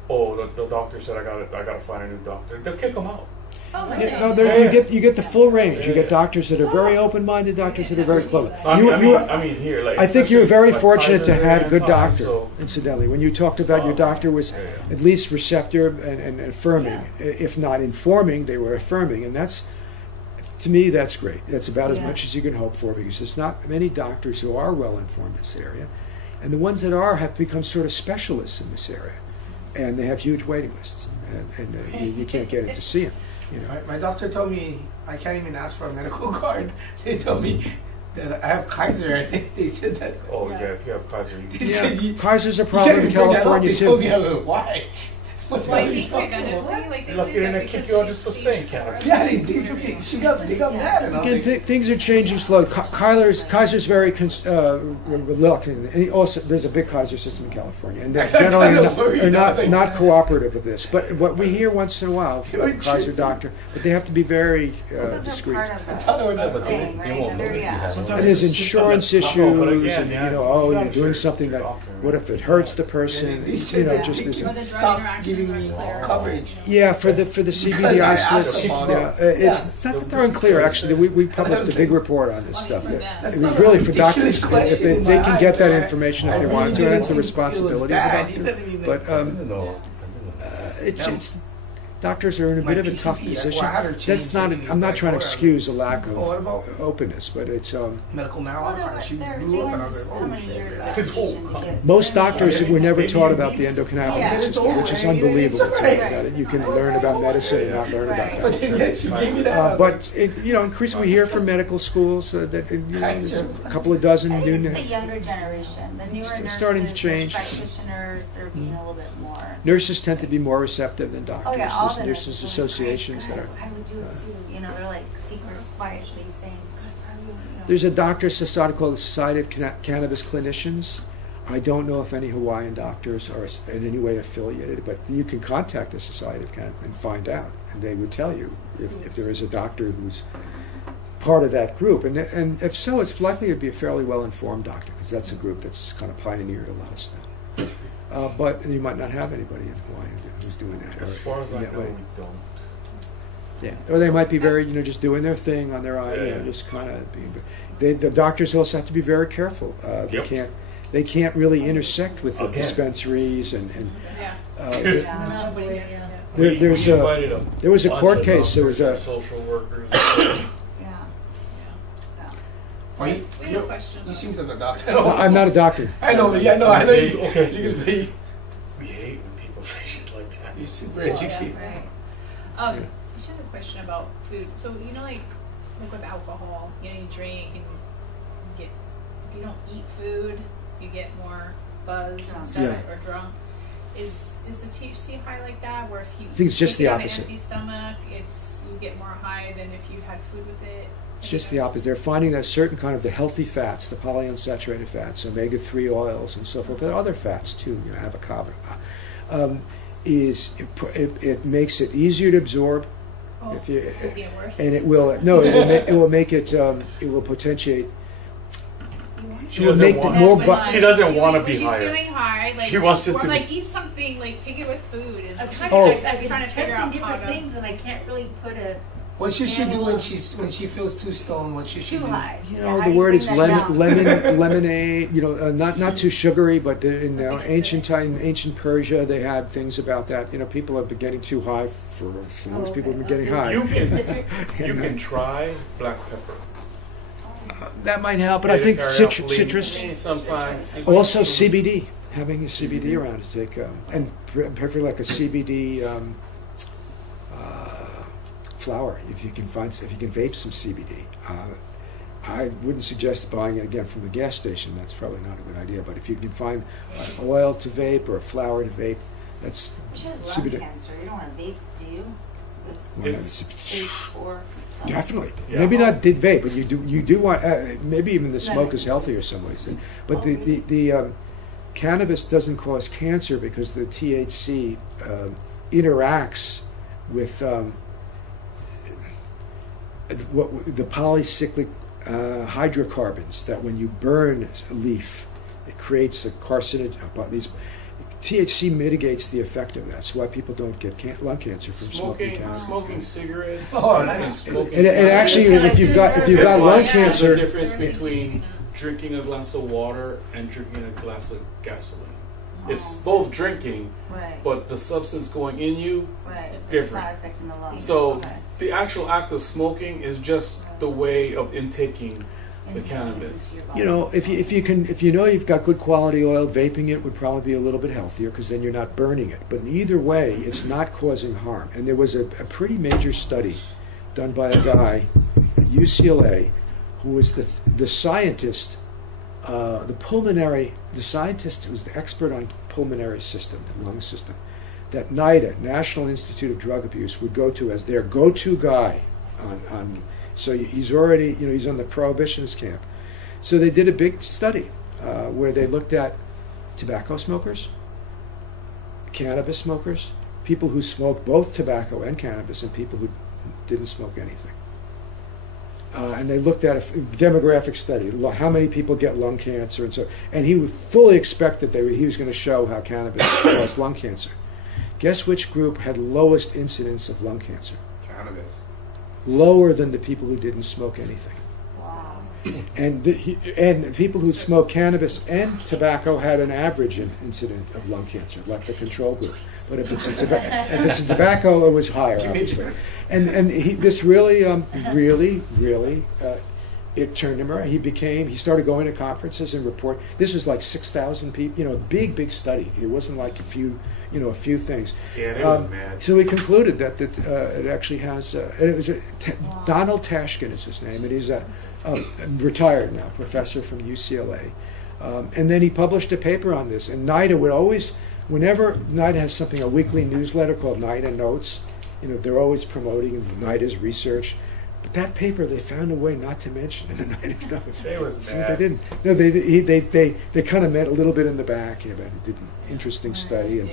"Oh, the doctor said I got to find a new doctor." They'll kick them out. You get the full range. You get doctors that are very open-minded, doctors that are very close. I think you're very fortunate to have had a good doctor. Incidentally, when you talked about your doctor was at least receptive and affirming, if not informing, they were affirming, and to me that's great. That's about as much as you can hope for, because there's not many doctors who are well informed in this area, and the ones that are have become sort of specialists in this area, and they have huge waiting lists, and you can't get in to see them. My doctor told me I can't even ask for a medical card. They told me that I have Kaiser. I think they said that. Oh yeah, if you have Kaiser, Kaiser's a problem in California too. They told me, why? Well, I think preventatively, look, you're gonna kick you out just for saying cannabis. Yeah, they got mad. And again, things are changing slowly. Kaiser's very reluctant, and also there's a big Kaiser system in California, and they're generally not cooperative with this. But what we hear once in a while from a Kaiser doctor, but they have to be very discreet. And there's insurance issues, and you're doing something that. What if it hurts the person? Just this. Stop giving me coverage. Yeah, for the CBD isolates. It's not that they're unclear. Actually, we published a big report on this stuff. It was really for doctors. If they can get that information if they want to, that's the responsibility of the doctor. But it's doctors are in a bit of a tough position. That's not. I'm not trying to excuse a lack of openness, but it's medical marijuana. She grew up, and I was like, most doctors were never taught about the endocannabinoid system, which is unbelievable. You can learn about medicine and not learn about that. But increasingly we hear from medical schools that there's a couple of dozen new. The younger generation, the newer nurses, starting to change. Practitioners, they're being a little bit more. Nurses tend to be more receptive than doctors. Oh, yeah. There's associations that are. I would do it too. They're like secrets, quietly saying, There's a doctor society called the Society of Cannabis Clinicians. I don't know if any Hawaiian doctors are in any way affiliated, but you can contact the Society of Cannabis and find out, and they would tell you if there is a doctor who's part of that group, and if so, it's likely to be a fairly well-informed doctor, because that's a group that's kind of pioneered a lot of stuff. But you might not have anybody in Hawaii who's doing that. As far as I know, we don't. Yeah, or they might be very, just doing their thing on their own, just kind of being. The doctors also have to be very careful. They can't really intersect with the dispensaries and there was a court case. There was a social workers. You have a question. You seem like a doctor. I'm not a doctor. I know. Yeah, no, I know. Okay. You can be. We hate when people say shit like that. You're super educated. Right. I just have a question about food. So like with alcohol, you drink and if you don't eat food, you get more buzz and stuff or drunk. Is the THC high like that? Where if you I think it's just take the it on opposite. an empty stomach, you get more high than if you had food with it. It's just the opposite. They're finding that certain kind of the healthy fats, the polyunsaturated fats, omega-3 oils and so forth, but other fats too, avocado, it makes it easier to absorb. And it will it will make it it will potentiate. She doesn't want to be she's higher. Feeling high, she wants it to eat something, take it with food. And I'm trying to figure out different things, and I can't really put a. What should she do when she feels too stoned? What should she do? Too high. The word is lemonade. Not too sugary, but in ancient time, ancient Persia, they had things about that. People have been getting too high for as long as people have been getting high. You can try black pepper. That might help, but I think citrus. Sometimes. Also CBD. Having a CBD around to take, and preferably like a CBD flower. If you can vape some CBD. I wouldn't suggest buying it again from the gas station. That's probably not a good idea. But if you can find an oil to vape or a flower to vape, that's She has CBD. lung cancer. You don't want to vape, do you? Definitely. Yeah. Maybe not did vape, but you do want maybe even the smoke is healthier some ways. But the cannabis doesn't cause cancer because the THC interacts with the polycyclic hydrocarbons that when you burn a leaf, it creates a carcinogen. These THC mitigates the effect of that. That's why people don't get lung cancer from smoking cannabis. Smoking cigarettes. And actually, if you've got lung cancer, the difference between drinking a glass of water and drinking a glass of gasoline. It's both drinking, but the substance going in you different. It's not affecting the lungs. So the actual act of smoking is just the way of intaking the cannabis. If you've got good quality oil, vaping it would probably be a little bit healthier because then you're not burning it. But either way, it's not causing harm. And there was a pretty major study done by a guy at UCLA who was the scientist, the scientist who was the expert on pulmonary system, the lung system, that NIDA, National Institute of Drug Abuse, would go to as their go-to guy on so he's already, he's on the prohibitionist camp. So they did a big study where they looked at tobacco smokers, cannabis smokers, people who smoked both tobacco and cannabis, and people who didn't smoke anything. And they looked at a demographic study, how many people get lung cancer, and he would fully expect that he was going to show how cannabis caused lung cancer. Guess which group had lowest incidence of lung cancer? Cannabis. Lower than the people who didn't smoke anything. Wow. And the people who smoked cannabis and tobacco had an average incident of lung cancer, like the control group. But if it's a tobacco, it was higher, obviously. And this really, it turned him around. He started going to conferences and report. This was like 6,000 people, a big study. It wasn't like a few things. Yeah, it was mad. So we concluded that it actually has. It was Donald Tashkin is his name, and he's retired now, professor from UCLA. And then he published a paper on this. And NIDA would always, whenever NIDA has a weekly newsletter called NIDA Notes, they're always promoting NIDA's research. But that paper, they found a way not to mention in the 90s notes. They was So mad. they didn't. No, they kind of meant a little bit in the back about it. Did an interesting study,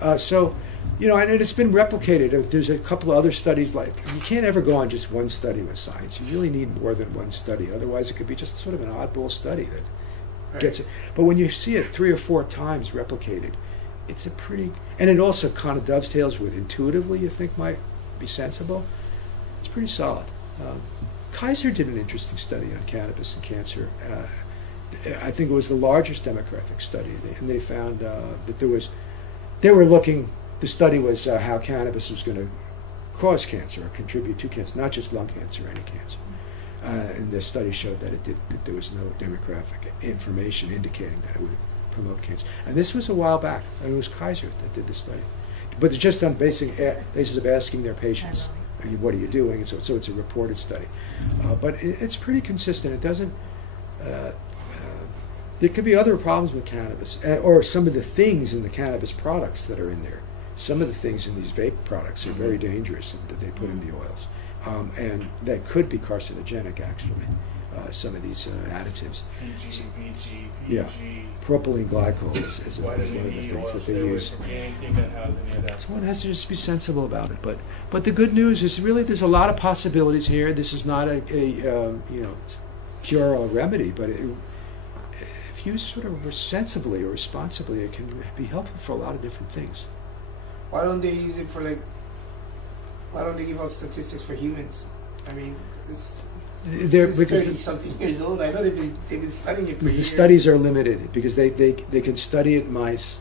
and so, you know, and it's been replicated. There's a couple of other studies. Like, you can't ever go on just one study with science. You really need more than one study. Otherwise, it could be just sort of an oddball study that gets it. But when you see it 3 or 4 times replicated, it's a pretty, and it also kind of dovetails with intuitively you think might be sensible. It's pretty solid. Kaiser did an interesting study on cannabis and cancer. I think it was the largest demographic study, and they found that they were looking, the study was how cannabis was going to cause cancer or contribute to cancer, not just lung cancer, any cancer. And the study showed that that there was no demographic information indicating that it would promote cancer. And this was a while back, and it was Kaiser that did the study. But it's just on basis of asking their patients, what are you doing? And so it's a reported study. But it's pretty consistent. It doesn't, there could be other problems with cannabis, or some of the things in the cannabis products that are in there. Some of the things in these vape products are very dangerous that they put in the oils. And that could be carcinogenic, actually, some of these additives. PG, VG, Yeah. PG. Propylene glycol is one of the Vitamin things E, that they stay away use. from anything that has any of that. So one has to just be sensible about it. But the good news is really there's a lot of possibilities here. This is not a cure or remedy, but if used sort of sensibly or responsibly, it can be helpful for a lot of different things. Why don't they use it for why don't they give out statistics for humans? I mean, this is 30-something years old. I know they've been studying it for years. The studies are limited because they can study it in mice,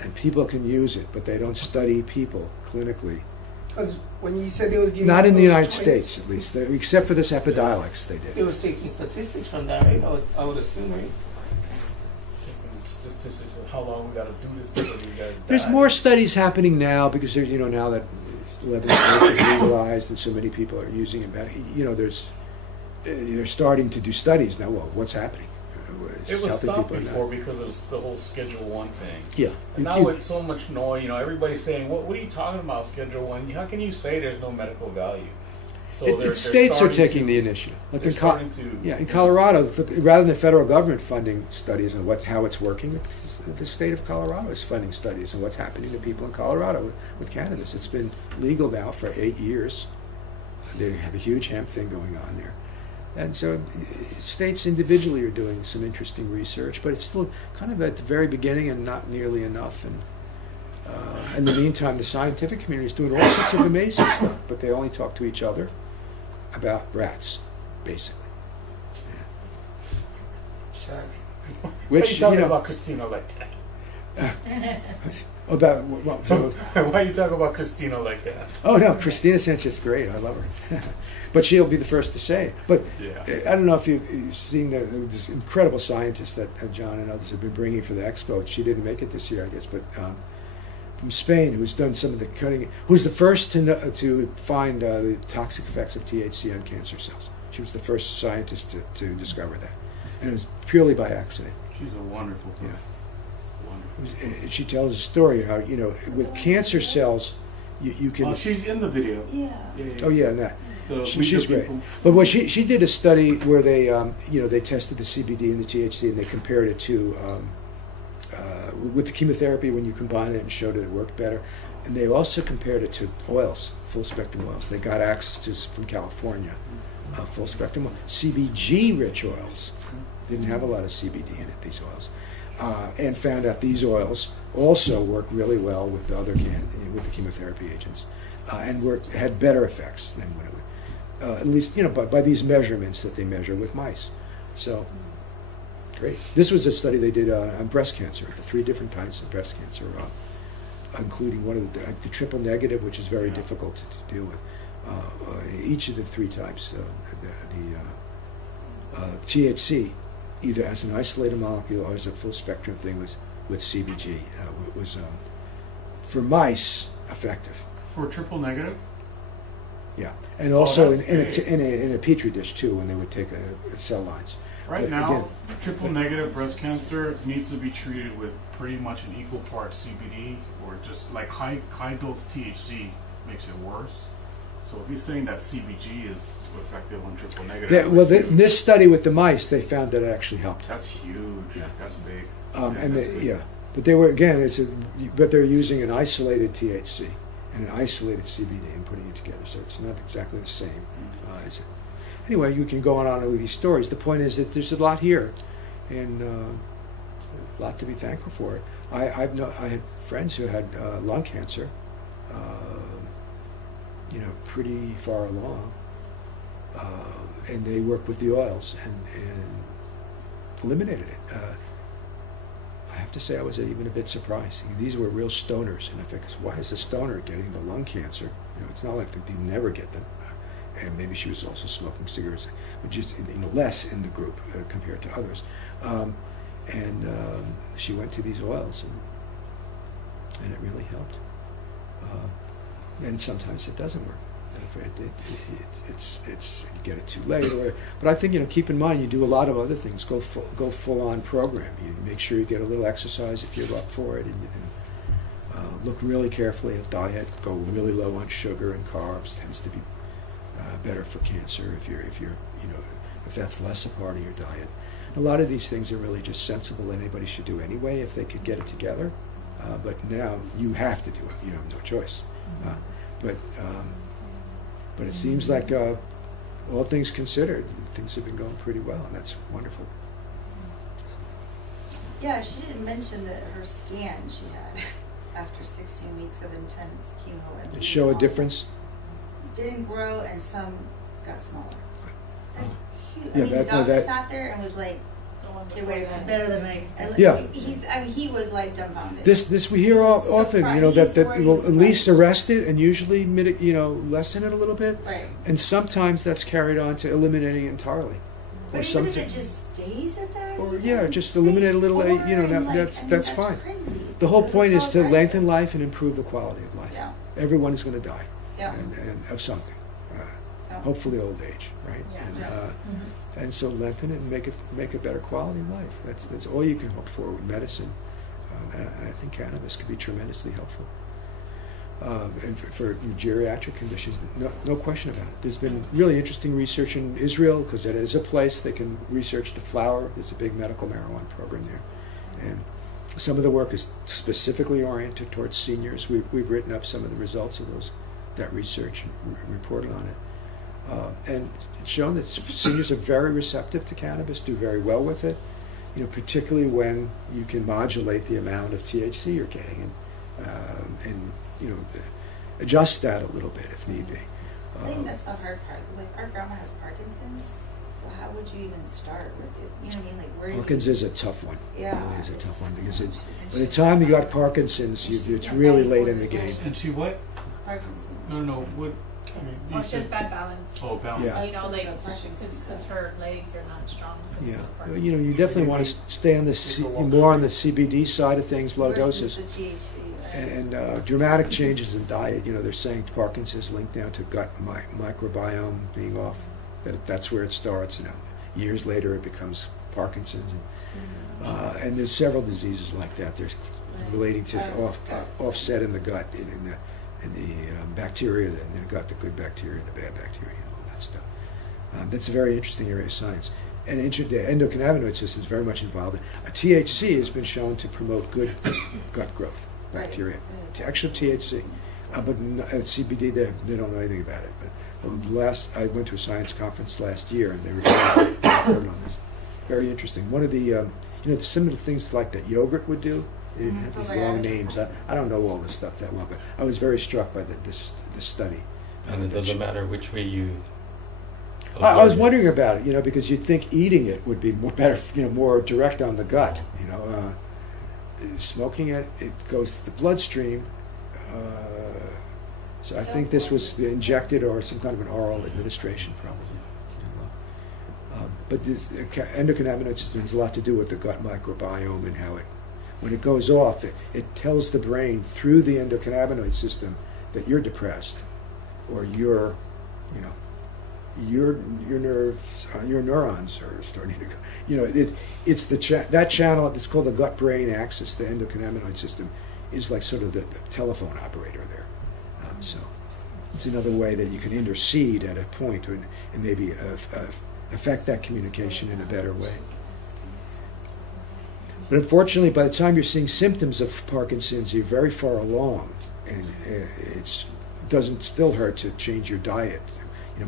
and people can use it, but they don't study people clinically. Because when you said they was giving not in the United joints, States, at least, except for this Epidiolex, they did. They was taking statistics from that, right? I would assume, right? Statistics of how long we got to do this before these guys die. There's more studies happening now because there's, now that 11 states have legalized and so many people are using it. They're starting to do studies now. Well, what's happening? It was stopped before because of the whole Schedule 1 thing. Yeah. And now with so much noise, everybody's saying, "What are you talking about, Schedule 1? How can you say there's no medical value?" So states are taking the initiative. Like in Colorado, rather than the federal government funding studies on how it's working, the state of Colorado is funding studies on what's happening to people in Colorado with cannabis. It's been legal now for 8 years. They have a huge hemp thing going on there. And so states individually are doing some interesting research, but it's still kind of at the very beginning and not nearly enough. And in the meantime, the scientific community is doing all sorts of amazing stuff, but they only talk to each other about rats, basically. Sad. Why are you talking about Christina like that? Why are you talking about Christina like that? Oh no, Christina Sanchez's great. I love her, but she'll be the first to say it. But I don't know if you've seen this incredible scientist that John and others have been bringing for the expo. She didn't make it this year, I guess, but from Spain, who's done some of the cutting, who's the first to find the toxic effects of THC on cancer cells. She was the first scientist to discover that, and it was purely by accident. She's a wonderful person. Yeah. She tells a story how with cancer cells you can. Oh, she's in the video. Yeah. Oh yeah, and that. She's great. But what she did a study where they they tested the CBD and the THC and they compared it to with the chemotherapy when you combine it and showed it worked better, and they also compared it to oils, full spectrum oils. They got access to from California, full spectrum CBG rich oils. Didn't have a lot of CBD in it. These oils. And found out these oils also work really well with the other with the chemotherapy agents, and had better effects than when it would, at least by these measurements that they measure with mice. So great. This was a study they did on breast cancer, the 3 different types of breast cancer, including one of the triple negative, which is very difficult to deal with. Each of the 3 types, the THC. Either as an isolated molecule or as a full spectrum thing with CBG was for mice effective. For triple negative? Yeah, and also in a petri dish too when they would take cell lines. Right now, triple negative breast cancer needs to be treated with pretty much an equal part CBD or just like high dose THC makes it worse. So if he's saying that CBG is effective on triple negative, this study with the mice, they found that it actually helped. That's huge. Yeah. That's big. But they were but they're using an isolated THC and an isolated CBD and putting it together, so it's not exactly the same. Anyway, you can go on with these stories. The point is that there's a lot here, and a lot to be thankful for. I had friends who had lung cancer, pretty far along, and they worked with the oils and eliminated it. I have to say I was even a bit surprised. These were real stoners, and I think, why is the stoner getting the lung cancer? It's not like they never get them. And maybe she was also smoking cigarettes, which is less in the group compared to others. She went to these oils, and it really helped. And sometimes it doesn't work. It's you get it too late, but I think keep in mind you do a lot of other things. Go full on program. You make sure you get a little exercise if you're up for it, and look really carefully at diet. Go really low on sugar and carbs. Tends to be better for cancer if that's less a part of your diet. A lot of these things are really just sensible. Anybody should do anyway if they could get it together. But now you have to do it. You have no choice. But it seems like all things considered, things have been going pretty well, and that's wonderful. Yeah, she didn't mention that her scan she had after 16 weeks of intense chemo. Did it show a difference? Didn't grow, and some got smaller. That's huge. Yeah, the doctor sat there and was like, "You're way better than me." Yeah. He was like dumbfounded. This we hear often, that will at least arrest it and usually lessen it a little bit. Right. And sometimes that's carried on to eliminating it entirely. But even if it just stays at that, or just eliminate a little. That's fine. Crazy. The whole point is to lengthen life and improve the quality of life. Yeah. Everyone is going to die, and of something. Hopefully, old age, right? Yeah. And so lengthen it and make a better quality of life. That's all you can hope for with medicine. I think cannabis can be tremendously helpful. And for geriatric conditions, no question about it. There's been really interesting research in Israel because it is a place they can research the flower. There's a big medical marijuana program there, and some of the work is specifically oriented towards seniors. We've written up some of the results of that research and reported on it. And it's shown that seniors are very receptive to cannabis, do very well with it, particularly when you can modulate the amount of THC you're getting and adjust that a little bit if need be. I think that's the hard part. Like, our grandma has Parkinson's, so how would you even start with it? You know what I mean? Like, where Parkinson's is a tough one. Yeah. It really is a tough one because by the time you got Parkinson's, it's really late in the game. And she what? Parkinson's. No, what? It's just bad balance. Oh, balance. Yeah. Because her legs are not strong. Yeah, you definitely want to stay on more on the CBD side of things, low doses. The THC, And dramatic changes in diet. They're saying Parkinson's linked now to gut microbiome being off. That's where it starts. Years later, it becomes Parkinson's, and there's several diseases like that. There's relating to offset in the gut, in the bacteria in the gut, the good bacteria and the bad bacteria, and all that stuff. That's a very interesting area of science. And the endocannabinoid system is very much involved. THC has been shown to promote good gut growth bacteria. Actual THC, but CBD, they don't know anything about it. But I went to a science conference last year, and they reported on this. Very interesting. One of the similar things like that yogurt would do. It had these long names. I don't know all this stuff that well, but I was very struck by this study. And it doesn't matter which way you. I was wondering about it, because you'd think eating it would be more direct on the gut. Smoking it goes to the bloodstream. So I think this was injected or some kind of an oral administration, probably. But this endocannabinoid system has a lot to do with the gut microbiome and how when it goes off, it tells the brain through the endocannabinoid system that you're depressed, or your nerves, your neurons are starting to go. It's that channel. It's called the gut-brain axis. The endocannabinoid system is like sort of the telephone operator there. So it's another way that you can intercede at a point and maybe affect that communication in a better way. But unfortunately, by the time you're seeing symptoms of Parkinson's, you're very far along, and it doesn't still hurt to change your diet.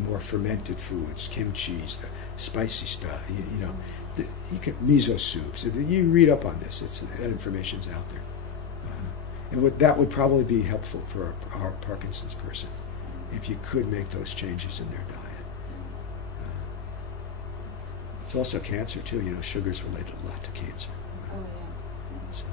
More fermented foods, kimchi's, the spicy stuff. You can miso soups. You read up on this. That information's out there, and that would probably be helpful for our Parkinson's person if you could make those changes in their diet. It's also cancer too. Sugar's related a lot to cancer. Oh yeah. So.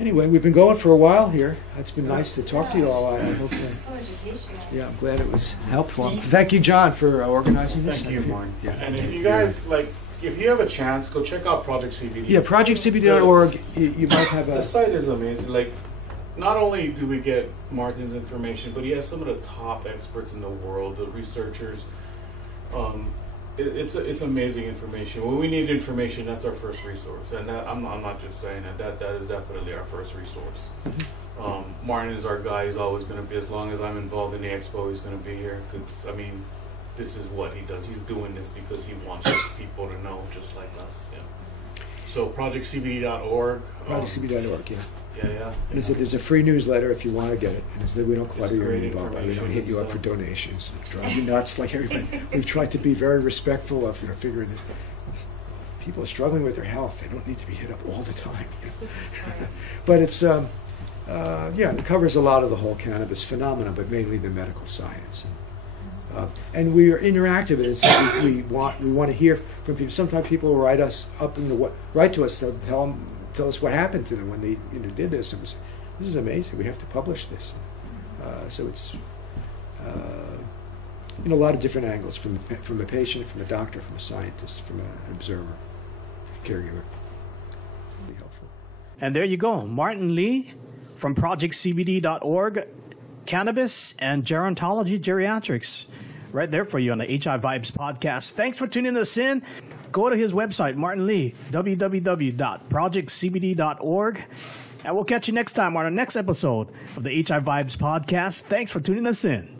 Anyway, we've been going for a while here. It's been nice to talk to you all. I hope. So educational. Yeah, I'm glad it was helpful. Thank you, John, for organizing this. Thank you, Martin. Yeah. And if you guys if you have a chance, go check out Project CBD. Yeah, projectcbd.org. You might have the site is amazing. Not only do we get Martin's information, but he has some of the top experts in the world, the researchers. It's amazing information. When we need information, that's our first resource, and that, I'm not just saying that is definitely our first resource. Martin is our guy. He's always going to be, as long as I'm involved in the expo, he's going to be here, because this is what he does. He's doing this because he wants people to know, just like us. Yeah. So projectcbd.org. Projectcbd.org. Yeah. Yeah. There's a free newsletter if you want to get it. We don't clutter your inbox. We don't hit you up for donations. Drive you nuts like everybody. We've tried to be very respectful of figuring this. People are struggling with their health. They don't need to be hit up all the time. But it's it covers a lot of the whole cannabis phenomena, but mainly the medical science. And we are interactive. We want to hear from people. Sometimes people will write to us. They'll tell us what happened to them when they did this. This is amazing. We have to publish this. So it's a lot of different angles from a patient, from a doctor, from a scientist, from an observer, caregiver. Really helpful. And there you go, Martin Lee from projectcbd.org, Cannabis and Gerontology Geriatrics, right there for you on the HI Vibes podcast. Thanks for tuning us in. Go to his website, Martin Lee, www.projectcbd.org. And we'll catch you next time on our next episode of the HI Vibes podcast. Thanks for tuning us in.